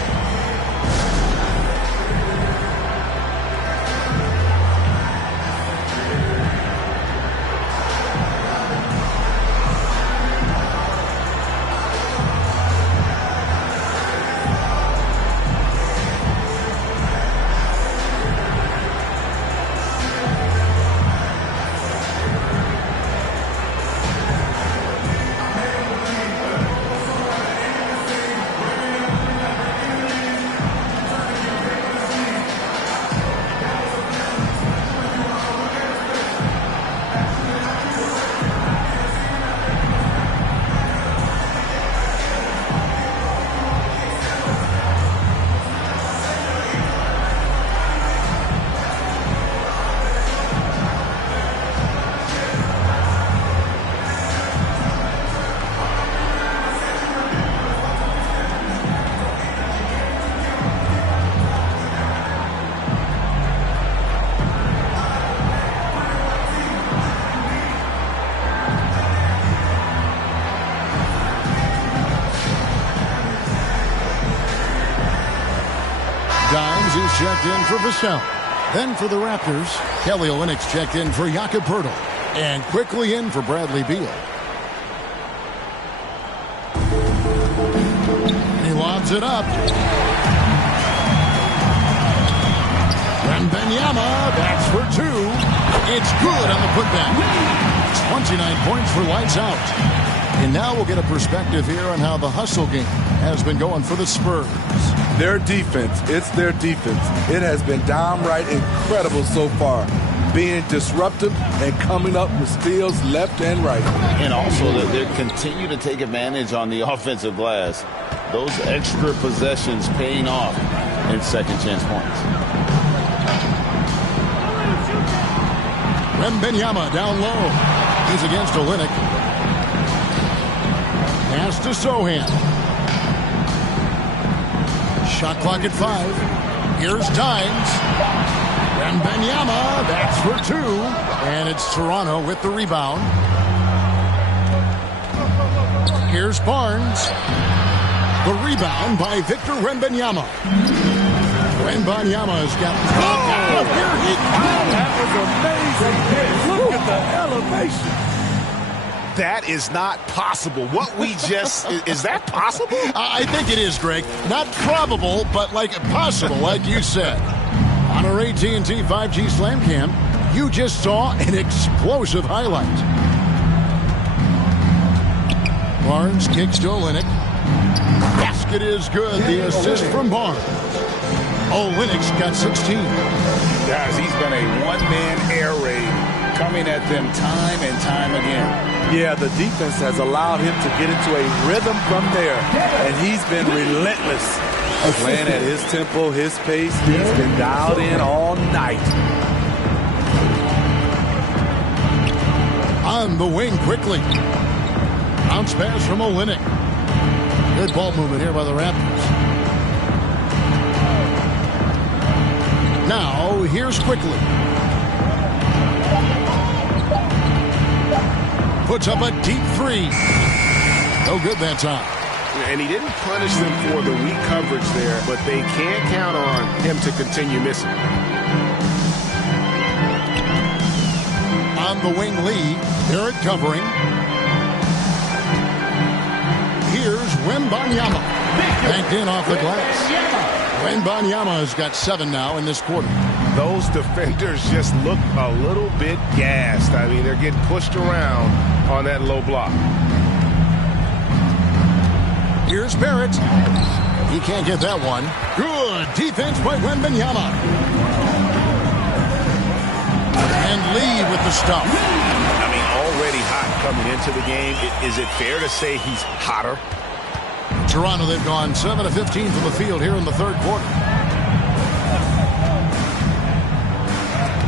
Dimes is checked in for Vassell. Then for the Raptors, Kelly Olynyk's checked in for Jakob Poeltl. And quickly in for Bradley Beal. And he lobs it up. Wembanyama, that's for 2. It's good on the putback. 29 points for lights out. And now we'll get a perspective here on how the hustle game has been going for the Spurs. Their defense, it's their defense. It has been downright incredible so far, being disruptive and coming up with steals left and right. And also that they continue to take advantage on the offensive glass. Those extra possessions paying off in second chance points. Wembanyama down low. He's against Olynyk. Pass to Sohan. Shot clock at 5. Here's Dimes. Wembanyama, that's for 2. And it's Toronto with the rebound. Here's Barnes. The rebound by Victor Wembanyama. Wembanyama's got here he comes. That was amazing. Look at the elevation. That is not possible. What we just, is that possible? I think it is, Greg. Not probable, but like possible, like you said. On our AT&T 5G Slam Cam, you just saw an explosive highlight. Barnes kicks to Olynyk. Basket is good. The assist from Barnes. Olynyk's got 16. Guys, he's been a one-man air raid coming at them time and time again. Yeah, the defense has allowed him to get into a rhythm from there, and he's been relentless. Playing at his tempo, his pace. He's been dialed in all night. On the wing quickly. Bounce pass from Olynyk. Good ball movement here by the Raptors. Now, here's quickly. Puts up a deep three. No good that time. And he didn't punish them for the weak coverage there, but they can't count on him to continue missing. On the wing lead, Barrett covering. Here's Wembanyama. Banked in off the glass. Wembanyama has got 7 now in this quarter. Those defenders just look a little bit gassed. I mean, they're getting pushed around on that low block. Here's Barrett. He can't get that one. Good defense by Wembanyama. And Lee with the stop. I mean, already hot coming into the game. Is it fair to say he's hotter? Toronto, they've gone 7 of 15 from the field here in the third quarter.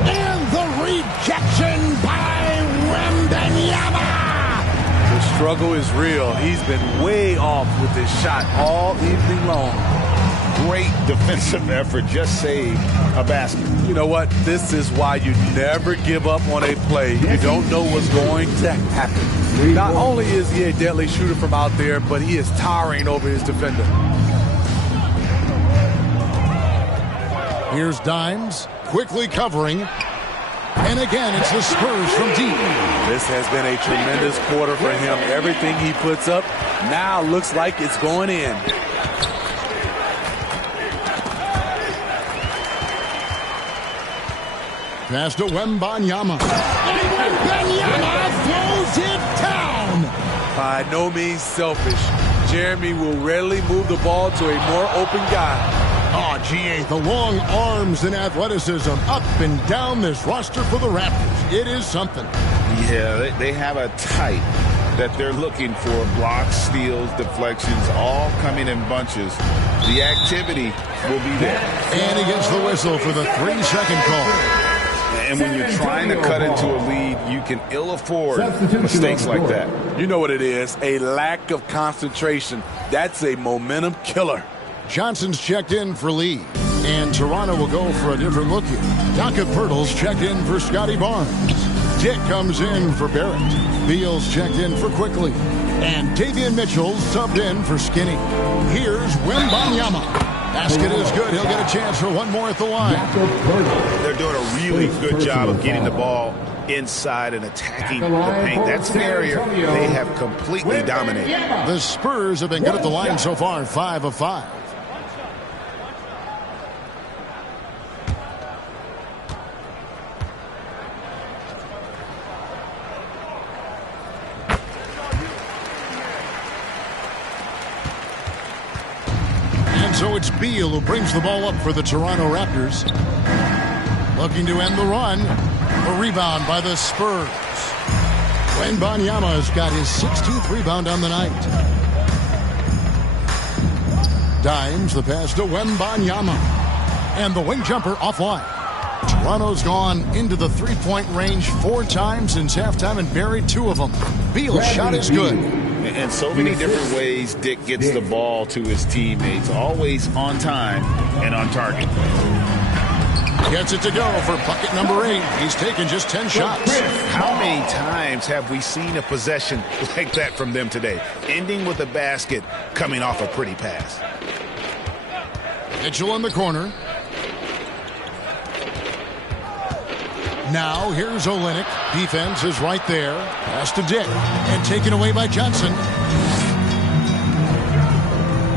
And the rejection by Wembanyama. The struggle is real. He's been way off with his shot all evening long. Great defensive effort. Just saved a basket. You know what? This is why you never give up on a play. You don't know what's going to happen. Not only is he a deadly shooter from out there, but he is towering over his defender. Here's Dimes, quickly covering. And again, it's the Spurs from deep. This has been a tremendous quarter for him. Everything he puts up now looks like it's going in. Pass to Wembanyama. And Wembanyama throws it down. By no means selfish. Jeremy will readily move the ball to a more open guy. Oh, GA, the long arms and athleticism up and down this roster for the Raptors. It is something. Yeah, they have a type that they're looking for. Blocks, steals, deflections, all coming in bunches. The activity will be there. And he gets the whistle for the 3-second call. And when you're trying to cut into a lead, you can ill afford mistakes like that. You know what it is, a lack of concentration. That's a momentum killer. Johnson's checked in for Lee. And Toronto will go for a different look here. Jakob Poeltl's checked in for Scotty Barnes. Dick comes in for Barrett. Beal's checked in for Quickly. And Davion Mitchell's subbed in for Skinny. Here's Wembanyama. Basket is good. He'll get a chance for one more at the line. They're doing a really good job of getting the ball inside and attacking the paint. That's an area they have completely dominated. The Spurs have been good at the line so far, 5 of 5. So it's Beal who brings the ball up for the Toronto Raptors. Looking to end the run. A rebound by the Spurs. Wembanyama has got his 16th rebound on the night. Dimes the pass to Wembanyama. And the wing jumper offline. Toronto's gone into the three-point range 4 times since halftime and buried 2 of them. Beal's shot is good. And so many different ways Dick gets the ball to his teammates. Always on time and on target. Gets it to go for bucket number 8. He's taken just 10 shots. How many times have we seen a possession like that from them today? Ending with a basket, coming off a pretty pass. Mitchell in the corner. Now here's Olynyk. Defense is right there. Pass to Dick. And taken away by Johnson.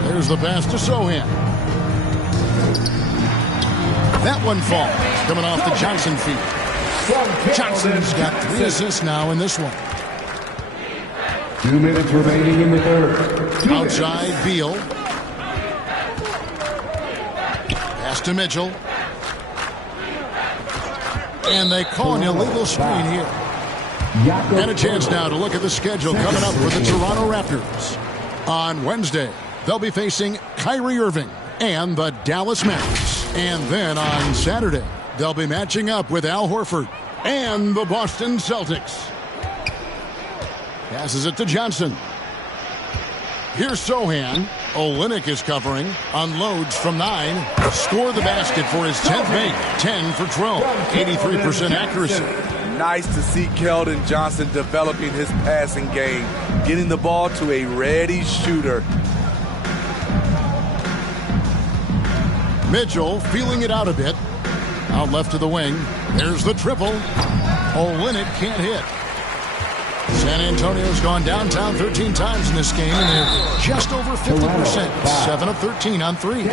There's the pass to Sohan. That one falls. Coming off the Johnson feet. Johnson's got 3 assists now in this one. 2 minutes remaining in the third. Outside Beal. Pass to Mitchell. And they call an illegal screen here. And a chance now to look at the schedule coming up for the Toronto Raptors. On Wednesday, they'll be facing Kyrie Irving. and the Dallas Mavericks. And then on Saturday, they'll be matching up with Al Horford and the Boston Celtics. Passes it to Johnson. Here's Sohan. Olynyk is covering. Unloads from 9. Score the basket for his 10th make. 10 for 12. 83% accuracy. Nice to see Keldon Johnson developing his passing game, getting the ball to a ready shooter. Mitchell feeling it out a bit. Out left to the wing. There's the triple. Olynyk can't hit. San Antonio's gone downtown 13 times in this game, and they're just over 50%. 7 of 13 on threes.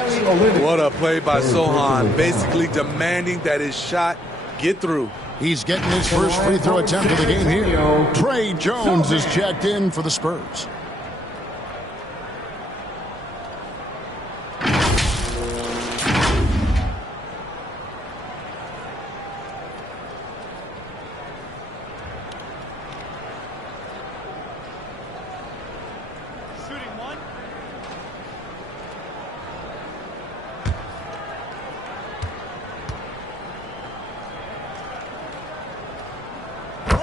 What a play by Sohan, basically demanding that his shot get through. He's getting his first free throw attempt of the game here. Trey Jones is checked in for the Spurs.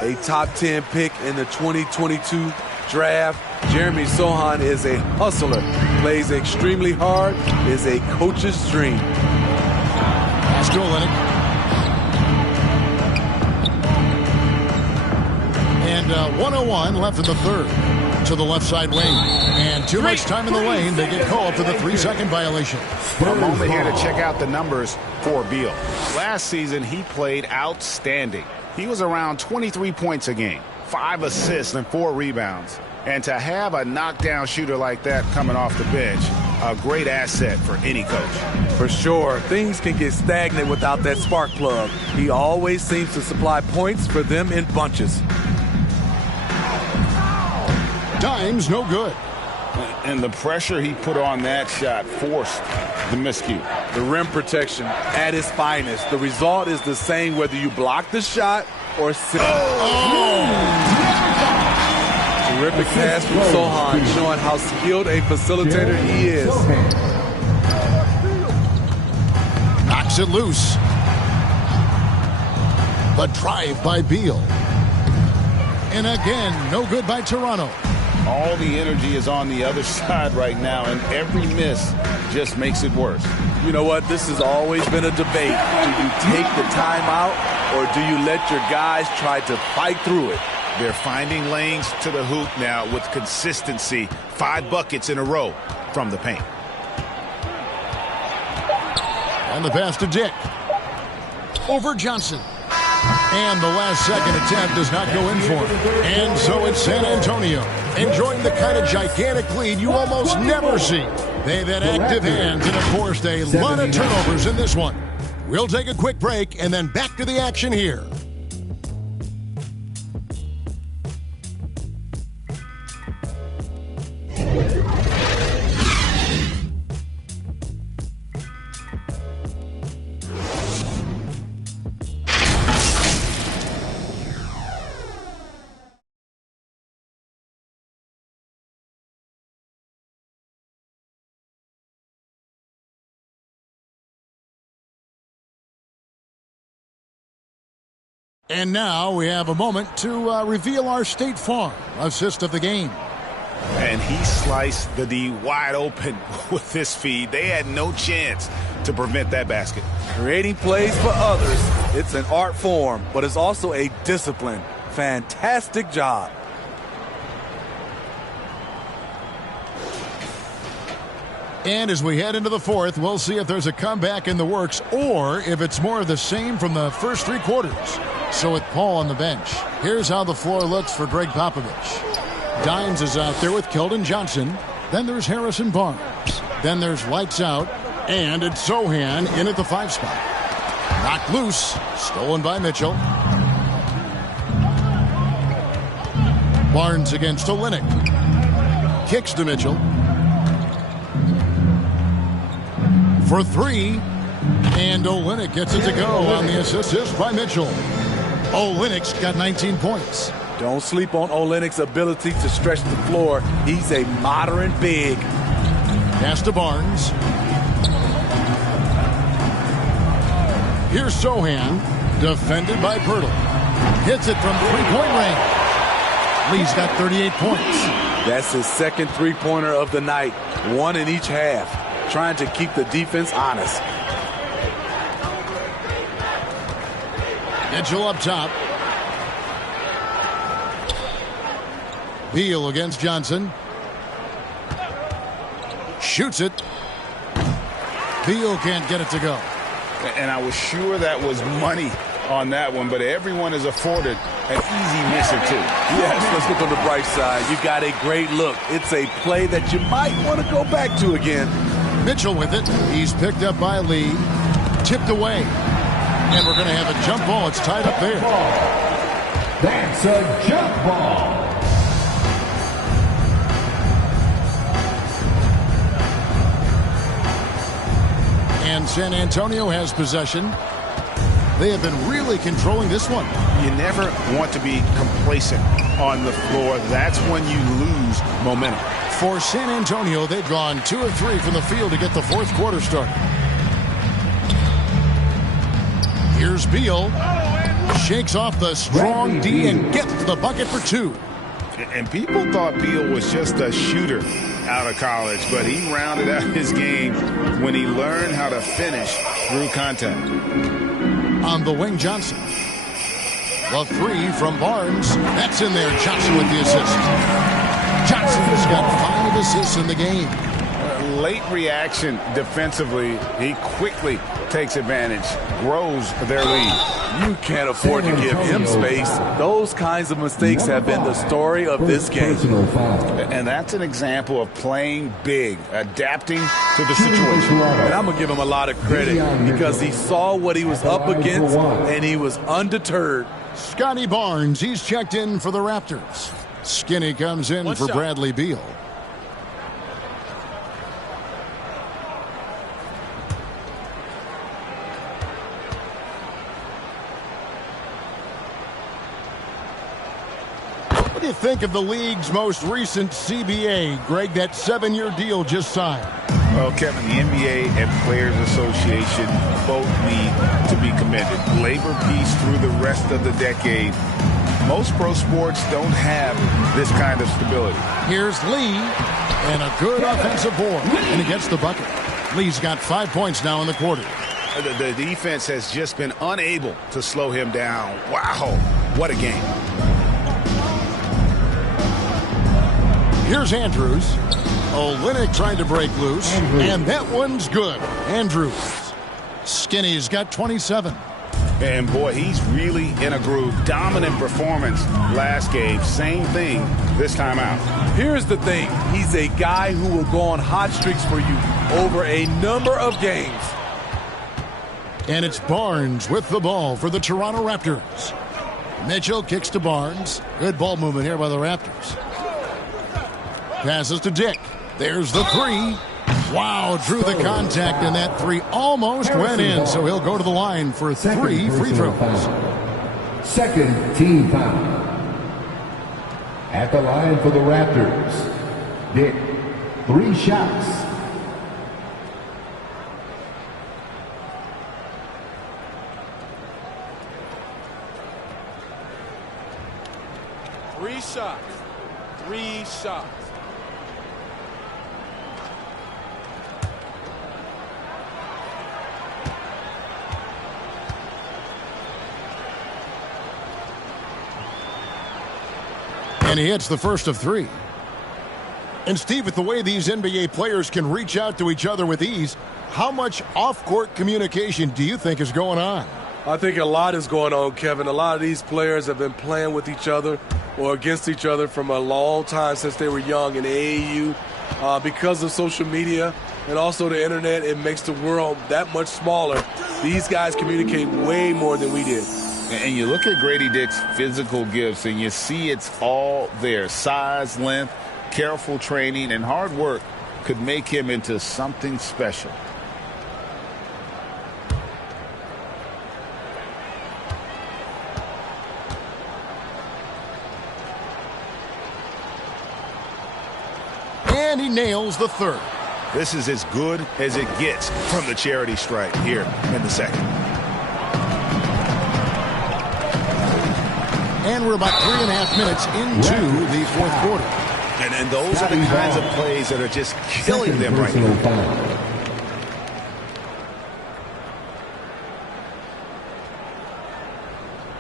A top 10 pick in the 2022 draft. Jeremy Sohan is a hustler, plays extremely hard, is a coach's dream. Pass to Olynyk. And 101 left in the third. To the left side lane. And too much time in the lane. They get called for the 3-second violation. A moment here to check out the numbers for Beal. Last season, he played outstanding. He was around 23 points a game, 5 assists and 4 rebounds. And to have a knockdown shooter like that coming off the bench, a great asset for any coach. For sure, things can get stagnant without that spark plug. He always seems to supply points for them in bunches. Dime's no good. And the pressure he put on that shot forced the miscue. The rim protection at its finest. The result is the same whether you block the shot or sit. Terrific pass from Sohan, showing how skilled a facilitator he is. Knocks it loose. The drive by Beal. And again, no good by Toronto. All the energy is on the other side right now, and every miss just makes it worse. You know what? This has always been a debate. Do you take the timeout, or do you let your guys try to fight through it? They're finding lanes to the hoop now with consistency. 5 buckets in a row from the paint. And the pass to Dick. Over Johnson. And the last second attempt does not go in for him. And so it's San Antonio, enjoying the kind of gigantic lead you almost never see. They've had active hands and have forced a lot of turnovers in this one. We'll take a quick break and then back to the action here. And now we have a moment to reveal our State Farm assist of the game. And he sliced the D wide open with this feed. They had no chance to prevent that basket. Creating plays for others, it's an art form, but it's also a discipline. Fantastic job. And as we head into the fourth, we'll see if there's a comeback in the works or if it's more of the same from the first 3 quarters. So with Paul on the bench, here's how the floor looks for Greg Popovich. Dimes is out there with Keldon Johnson. Then there's Harrison Barnes. Then there's Lights Out. And it's Sohan in at the 5 spot. Knocked loose. Stolen by Mitchell. Barnes against Olynyk. Kicks to Mitchell. For 3. And Olynyk gets it to go on the assist by Mitchell. Olynyk's got 19 points. Don't sleep on Olynyk's ability to stretch the floor. He's a modern big. Pass to Barnes. Here's Sohan, defended by Pirtle. Hits it from three-point range. Lee's got 38 points. That's his second three-pointer of the night, one in each half, trying to keep the defense honest. Mitchell up top. Beal against Johnson. Shoots it. Beal can't get it to go. And I was sure that was money on that one, but everyone is afforded an easy miss or two. Yes, let's look on the bright side. You got a great look. It's a play that you might want to go back to again. Mitchell with it. He's picked up by Lee. Tipped away. And we're going to have a jump ball. It's tied up there. That's a jump ball. And San Antonio has possession. They have been really controlling this one. You never want to be complacent on the floor. That's when you lose momentum. For San Antonio, they've gone 2 of 3 from the field to get the fourth quarter started. Here's Beal. Shakes off the strong D and gets to the bucket for 2. And people thought Beal was just a shooter out of college, but he rounded out his game when he learned how to finish through contact. On the wing, Johnson. The 3 from Barnes. That's in there. Johnson with the assist. Johnson's got 5 assists in the game. Late reaction defensively. He quickly takes advantage, grows their lead. You can't afford to give him space. Those kinds of mistakes have been the story of this game. And that's an example of playing big, adapting to the situation. And I'm going to give him a lot of credit because he saw what he was up against and he was undeterred. Scotty Barnes, he's checked in for the Raptors. Skinny comes in for Bradley Beal. What do you think of the league's most recent CBA, Greg? That 7-year deal just signed. Well, Kevin, the NBA and Players Association both need to be commended. Labor peace through the rest of the decade. Most pro sports don't have this kind of stability. Here's Lee, and a good offensive board, and he gets the bucket. Lee's got 5 points now in the quarter. The defense has just been unable to slow him down. Wow, what a game. Here's Andrews. Olynyk trying to break loose, and that one's good. Andrews. Skinny's got 27. And boy, he's really in a groove. Dominant performance last game. Same thing this time out. Here's the thing. He's a guy who will go on hot streaks for you over a number of games. And it's Barnes with the ball for the Toronto Raptors. Mitchell kicks to Barnes. Good ball movement here by the Raptors. Passes to Dick. There's the 3. Wow, drew the contact, and that 3 almost went in, so he'll go to the line for 3 free throws. Second team foul. At the line for the Raptors, Dick, 3 shots. Three shots. And he hits the first of 3. And Steve, with the way these NBA players can reach out to each other with ease, how much off-court communication do you think is going on? I think a lot is going on, Kevin. A lot of these players have been playing with each other or against each other from a long time since they were young in AAU. Because of social media and also the internet, it makes the world that much smaller. These guys communicate way more than we did. And you look at Grady Dick's physical gifts, and you see it's all there. Size, length, careful training, and hard work could make him into something special. And he nails the 3rd. This is as good as it gets from the charity stripe here in the second. And we're about 3.5 minutes into the fourth quarter. And those are the kinds of plays that are just killing them right now.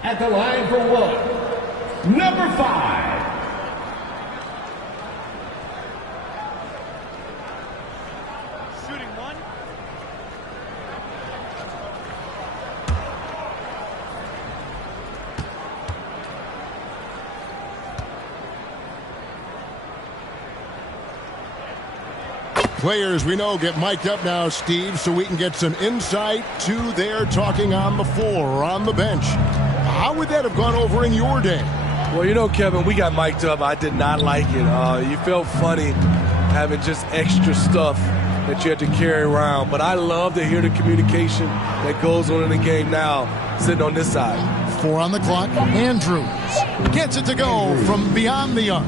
At the line for one, number 5. Shooting one. Players we know get mic'd up now, Steve, so we can get some insight to their talking on the floor or on the bench. How would that have gone over in your day? Well, you know, Kevin, we got mic'd up. I did not like it. You felt funny having just extra stuff that you had to carry around. But I love to hear the communication that goes on in the game now, sitting on this side. 4 on the clock. Andrews gets it to go from beyond the arc.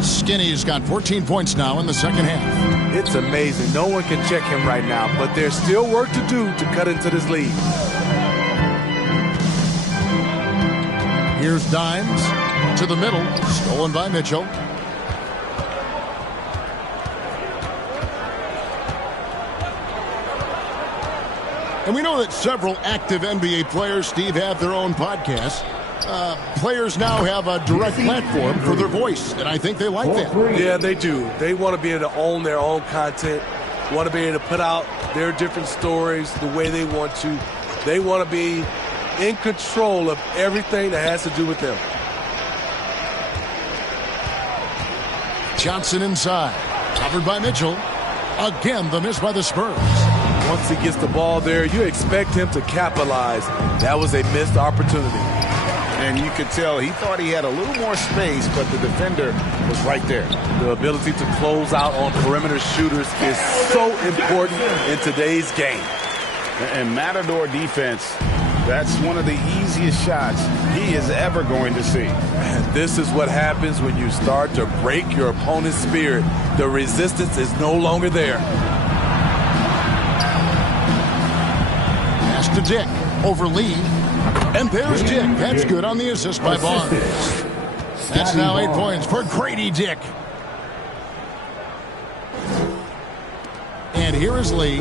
Skinny's got 14 points now in the second half. It's amazing. No one can check him right now, but there's still work to do to cut into this lead. Here's Dimes to the middle, stolen by Mitchell. And we know that several active NBA players, Steve, have their own podcasts. Players now have a direct platform for their voice, and I think they like that. Yeah, they do. They want to be able to own their own content, want to be able to put out their different stories the way they want to. They want to be in control of everything that has to do with them. Johnson inside, covered by Mitchell. Again, the miss by the Spurs. Once he gets the ball there, you expect him to capitalize. That was a missed opportunity. And you could tell he thought he had a little more space, but the defender was right there. The ability to close out on perimeter shooters is so important in today's game. And Matador defense, that's one of the easiest shots he is ever going to see. And this is what happens when you start to break your opponent's spirit. The resistance is no longer there. Pass to Dick over Lee. And there's Dick. That's good on the assist by Barnes. That's now 8 points for Grady Dick. And here is Lee.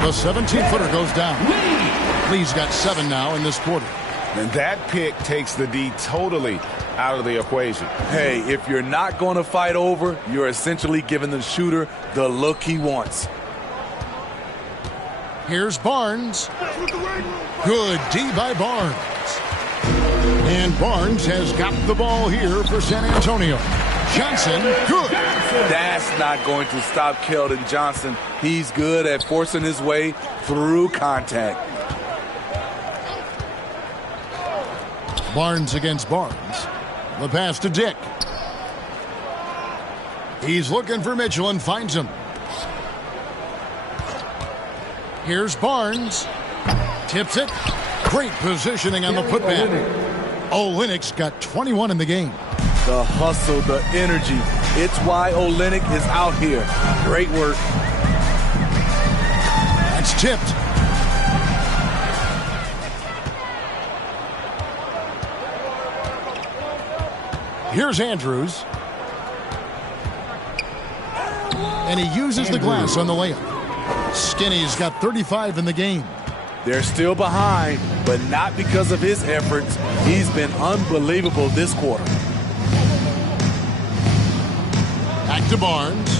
The 17-footer goes down. Lee's got 7 now in this quarter. And that pick takes the D totally out of the equation. Hey, if you're not going to fight over, you're essentially giving the shooter the look he wants. Here's Barnes. Good D by Barnes. And Barnes has got the ball here for San Antonio. Johnson, good. That's not going to stop Keldon Johnson. He's good at forcing his way through contact. Barnes against Barnes. The pass to Dick. He's looking for Mitchell and finds him. Here's Barnes. Tips it. Great positioning on the putback. Olynyk's got 21 in the game. The hustle, the energy. It's why Olynyk is out here. Great work. That's tipped. Here's Andrews. And he uses the glass on the layup. Skinny's got 35 in the game. They're still behind, but not because of his efforts. He's been unbelievable this quarter. Back to Barnes.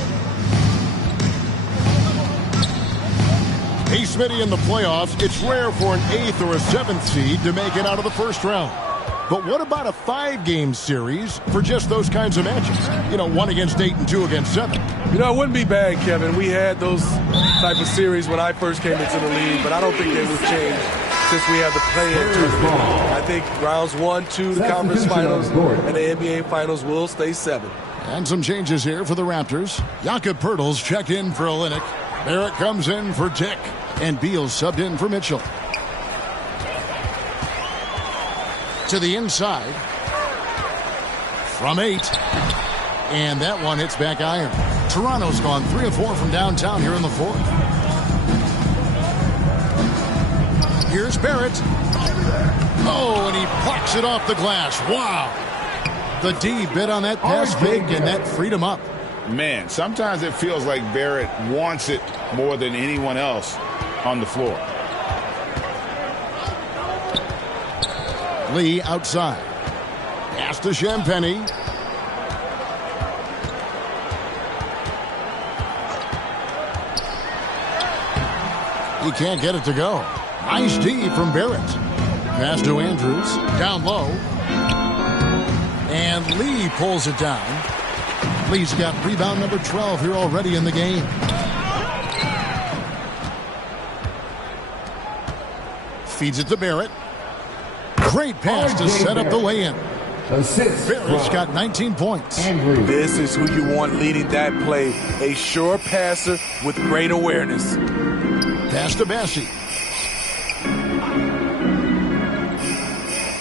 Hey, Smitty, in the playoffs, it's rare for an 8th or a 7th seed to make it out of the first round. But what about a 5-game series for just those kinds of matches? You know, 1 against 8 and 2 against 7. You know, it wouldn't be bad, Kevin. We had those type of series when I first came into the league, but I don't think they would change since we have the play-in tournament. I think rounds 1, 2, the conference finals, and the NBA finals will stay 7. And some changes here for the Raptors. Jakob Poeltl's checked in for Olynyk. Barrett comes in for Dick. And Beal subbed in for Mitchell. To the inside. From 8. And that one hits back iron. Toronto's gone 3 of 4 from downtown here in the fourth. Here's Barrett. Oh, and he plucks it off the glass. Wow. The D bit on that pass fake, and that freed him up. Man, sometimes it feels like Barrett wants it more than anyone else on the floor. Lee outside. Pass to Champagny. He can't get it to go. Nice D from Barrett. Pass to Andrews. Down low. And Lee pulls it down. Lee's got rebound number 12 here already in the game. Feeds it to Barrett. Great pass to set up the lay-in. Barrett's got 19 points. This is who you want leading that play. A sure passer with great awareness. Pass to Bassi.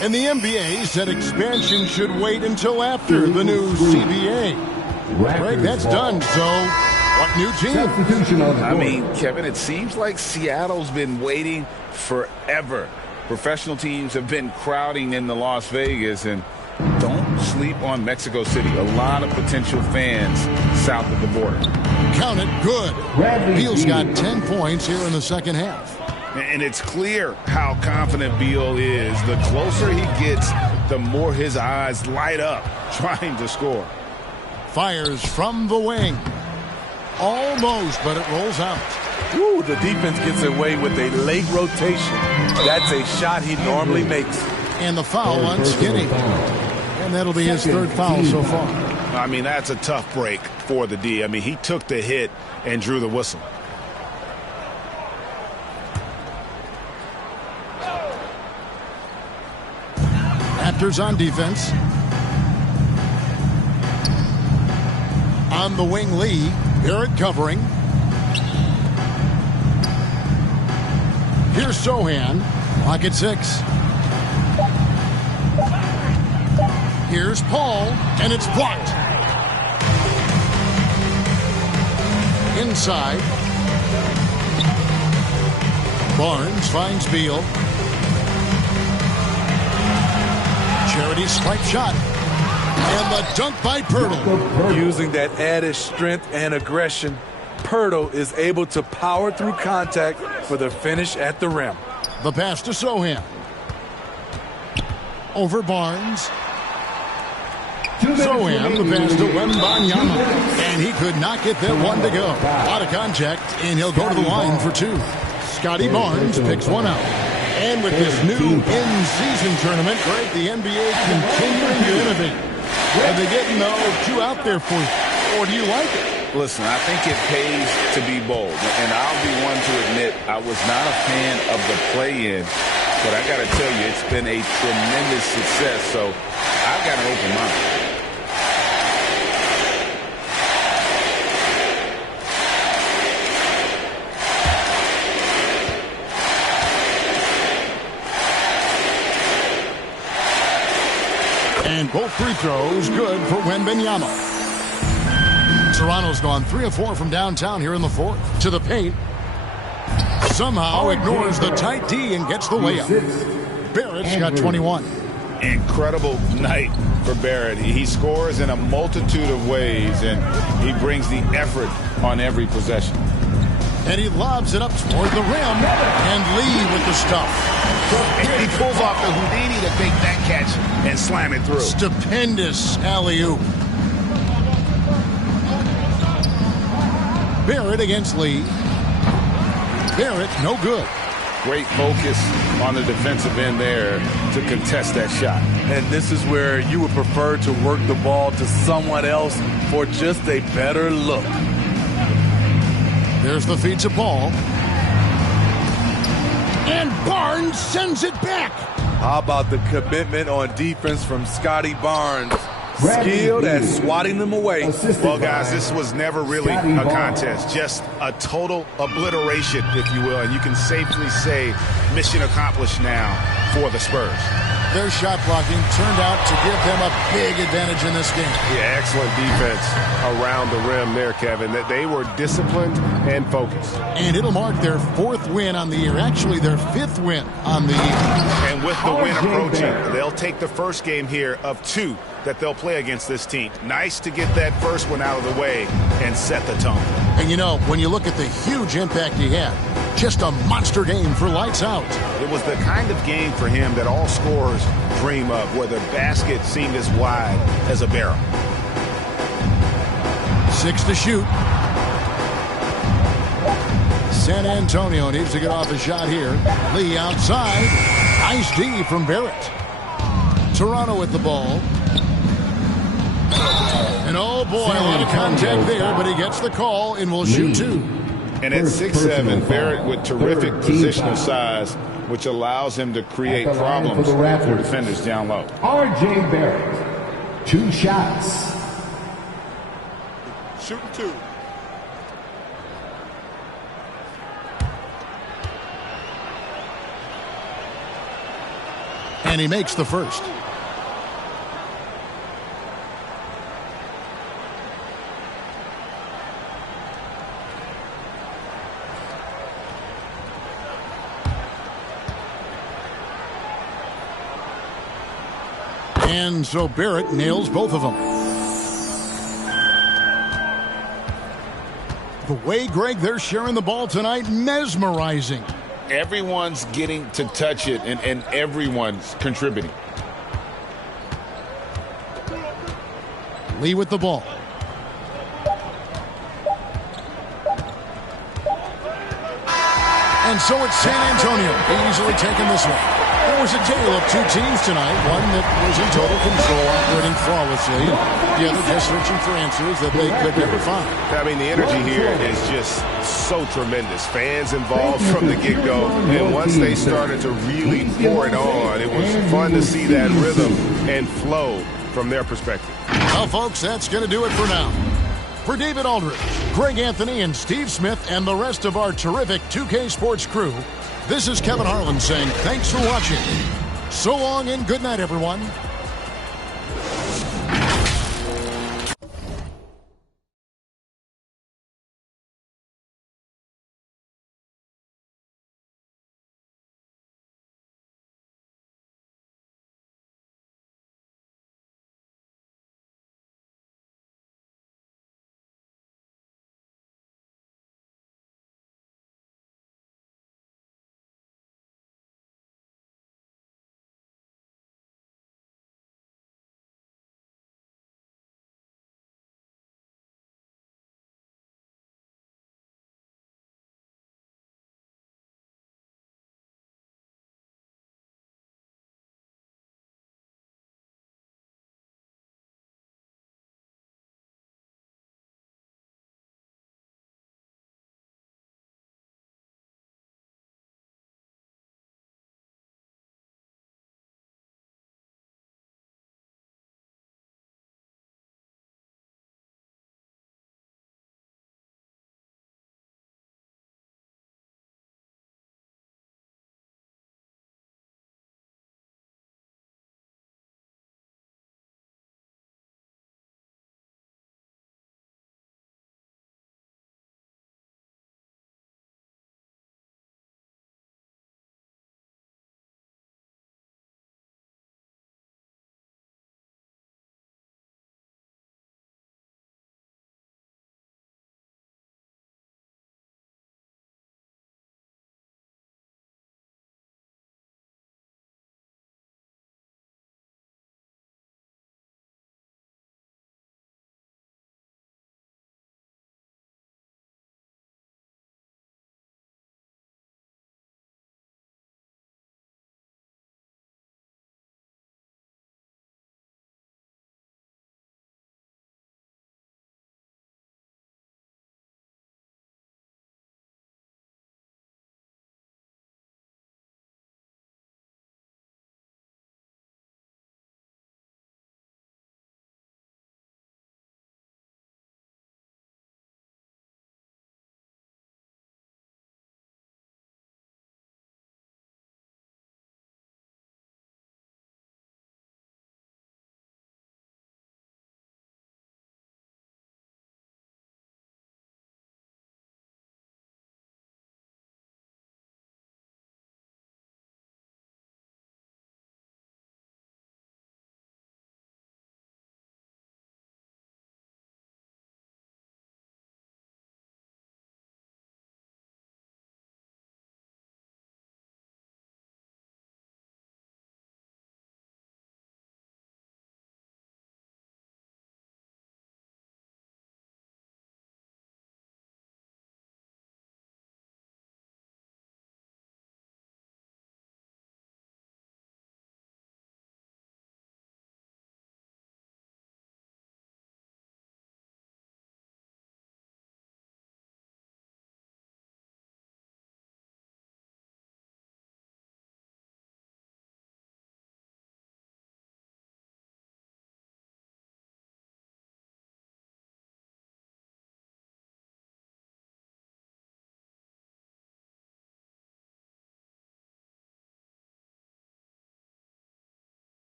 And the NBA said expansion should wait until after the new CBA. Greg, that's done, so what new team? I mean, Kevin, it seems like Seattle's been waiting forever. Professional teams have been crowding into Las Vegas, and don't sleep on Mexico City. A lot of potential fans south of the border. Count it, good. Beal's got 10 points here in the second half. And it's clear how confident Beal is. The closer he gets, the more his eyes light up trying to score. Fires from the wing. Almost, but it rolls out. Ooh, the defense gets away with a late rotation. That's a shot he normally makes. And the foul on Skinny. And that'll be his third foul so far. I mean, that's a tough break for the D. I mean, he took the hit and drew the whistle. Raptors on defense. On the wing, Lee. Barrett covering. Here's Sohan. Clock at 6. Here's Paul, and it's blocked. Inside. Barnes finds Beal. Charity stripe shot. And the dunk by Pirtle. Using that added strength and aggression, Pirtle is able to power through contact for the finish at the rim. The pass to Sohan. Over Barnes. Sohan, the pass to Wembanyama. And he could not get that one to go. Out of contact, and he'll go to the line for 2. Scotty Barnes picks one out. And with this new in-season tournament, Greg, the NBA continuing to innovate. Are they getting the 2 out there for you? Or do you like it? Listen, I think it pays to be bold. And I'll be one to admit I was not a fan of the play-in. But I got to tell you, it's been a tremendous success. So I've got an open mind. And both free throws good for Wembanyama. Toronto's gone 3 of 4 from downtown here in the fourth. To the paint. Somehow ignores the tight D and gets the layup. Barrett's got 21. Incredible night for Barrett. He scores in a multitude of ways, and he brings the effort on every possession. And he lobs it up toward the rim. And Lee with the stuff. He pulls off the Houdini to make that catch and slam it through. Stupendous alley-oop. Barrett against Lee. Barrett, no good. Great focus on the defensive end there to contest that shot. And this is where you would prefer to work the ball to someone else for just a better look. There's the feed to Paul. And Barnes sends it back. How about the commitment on defense from Scotty Barnes? Skilled at swatting them away. Well, guys, this was never really a contest. Just a total obliteration, if you will. And you can safely say mission accomplished now for the Spurs. Their shot blocking turned out to give them a big advantage in this game. Yeah, excellent defense around the rim there, Kevin. That they were disciplined and focused. And it'll mark their 4th win on the year. Actually, their 5th win on the year. And with the win approaching, they'll take the first game here of 2 that they'll play against this team. Nice to get that first one out of the way and set the tone. And you know, when you look at the huge impact he had, just a monster game for lights out. It was the kind of game for him that all scorers dream of, where the basket seemed as wide as a barrel. 6 to shoot. San Antonio needs to get off a shot here. Lee outside. Nice D from Barrett. Toronto with the ball. And oh boy, a lot of contact there, but he gets the call and will shoot 2. And at 6'7", Barrett with terrific positional size, which allows him to create problems for defenders down low. R.J. Barrett, 2 shots. Shooting 2. And he makes the first. And so Barrett nails both of them. The way, Greg, they're sharing the ball tonight, mesmerizing. Everyone's getting to touch it, and everyone's contributing. Lee with the ball. And so it's San Antonio easily taking this one. It was a tale of 2 teams tonight, one that was in total control, operating flawlessly, the other just searching for answers that they could never find. I mean, the energy here is just so tremendous. Fans involved from the get-go, and once they started to really pour it on, it was fun to see that rhythm and flow from their perspective. Well, folks, that's going to do it for now. For David Aldridge, Greg Anthony, and Steve Smith, and the rest of our terrific 2K Sports crew, this is Kevin Harlan saying thanks for watching. So long and good night, everyone.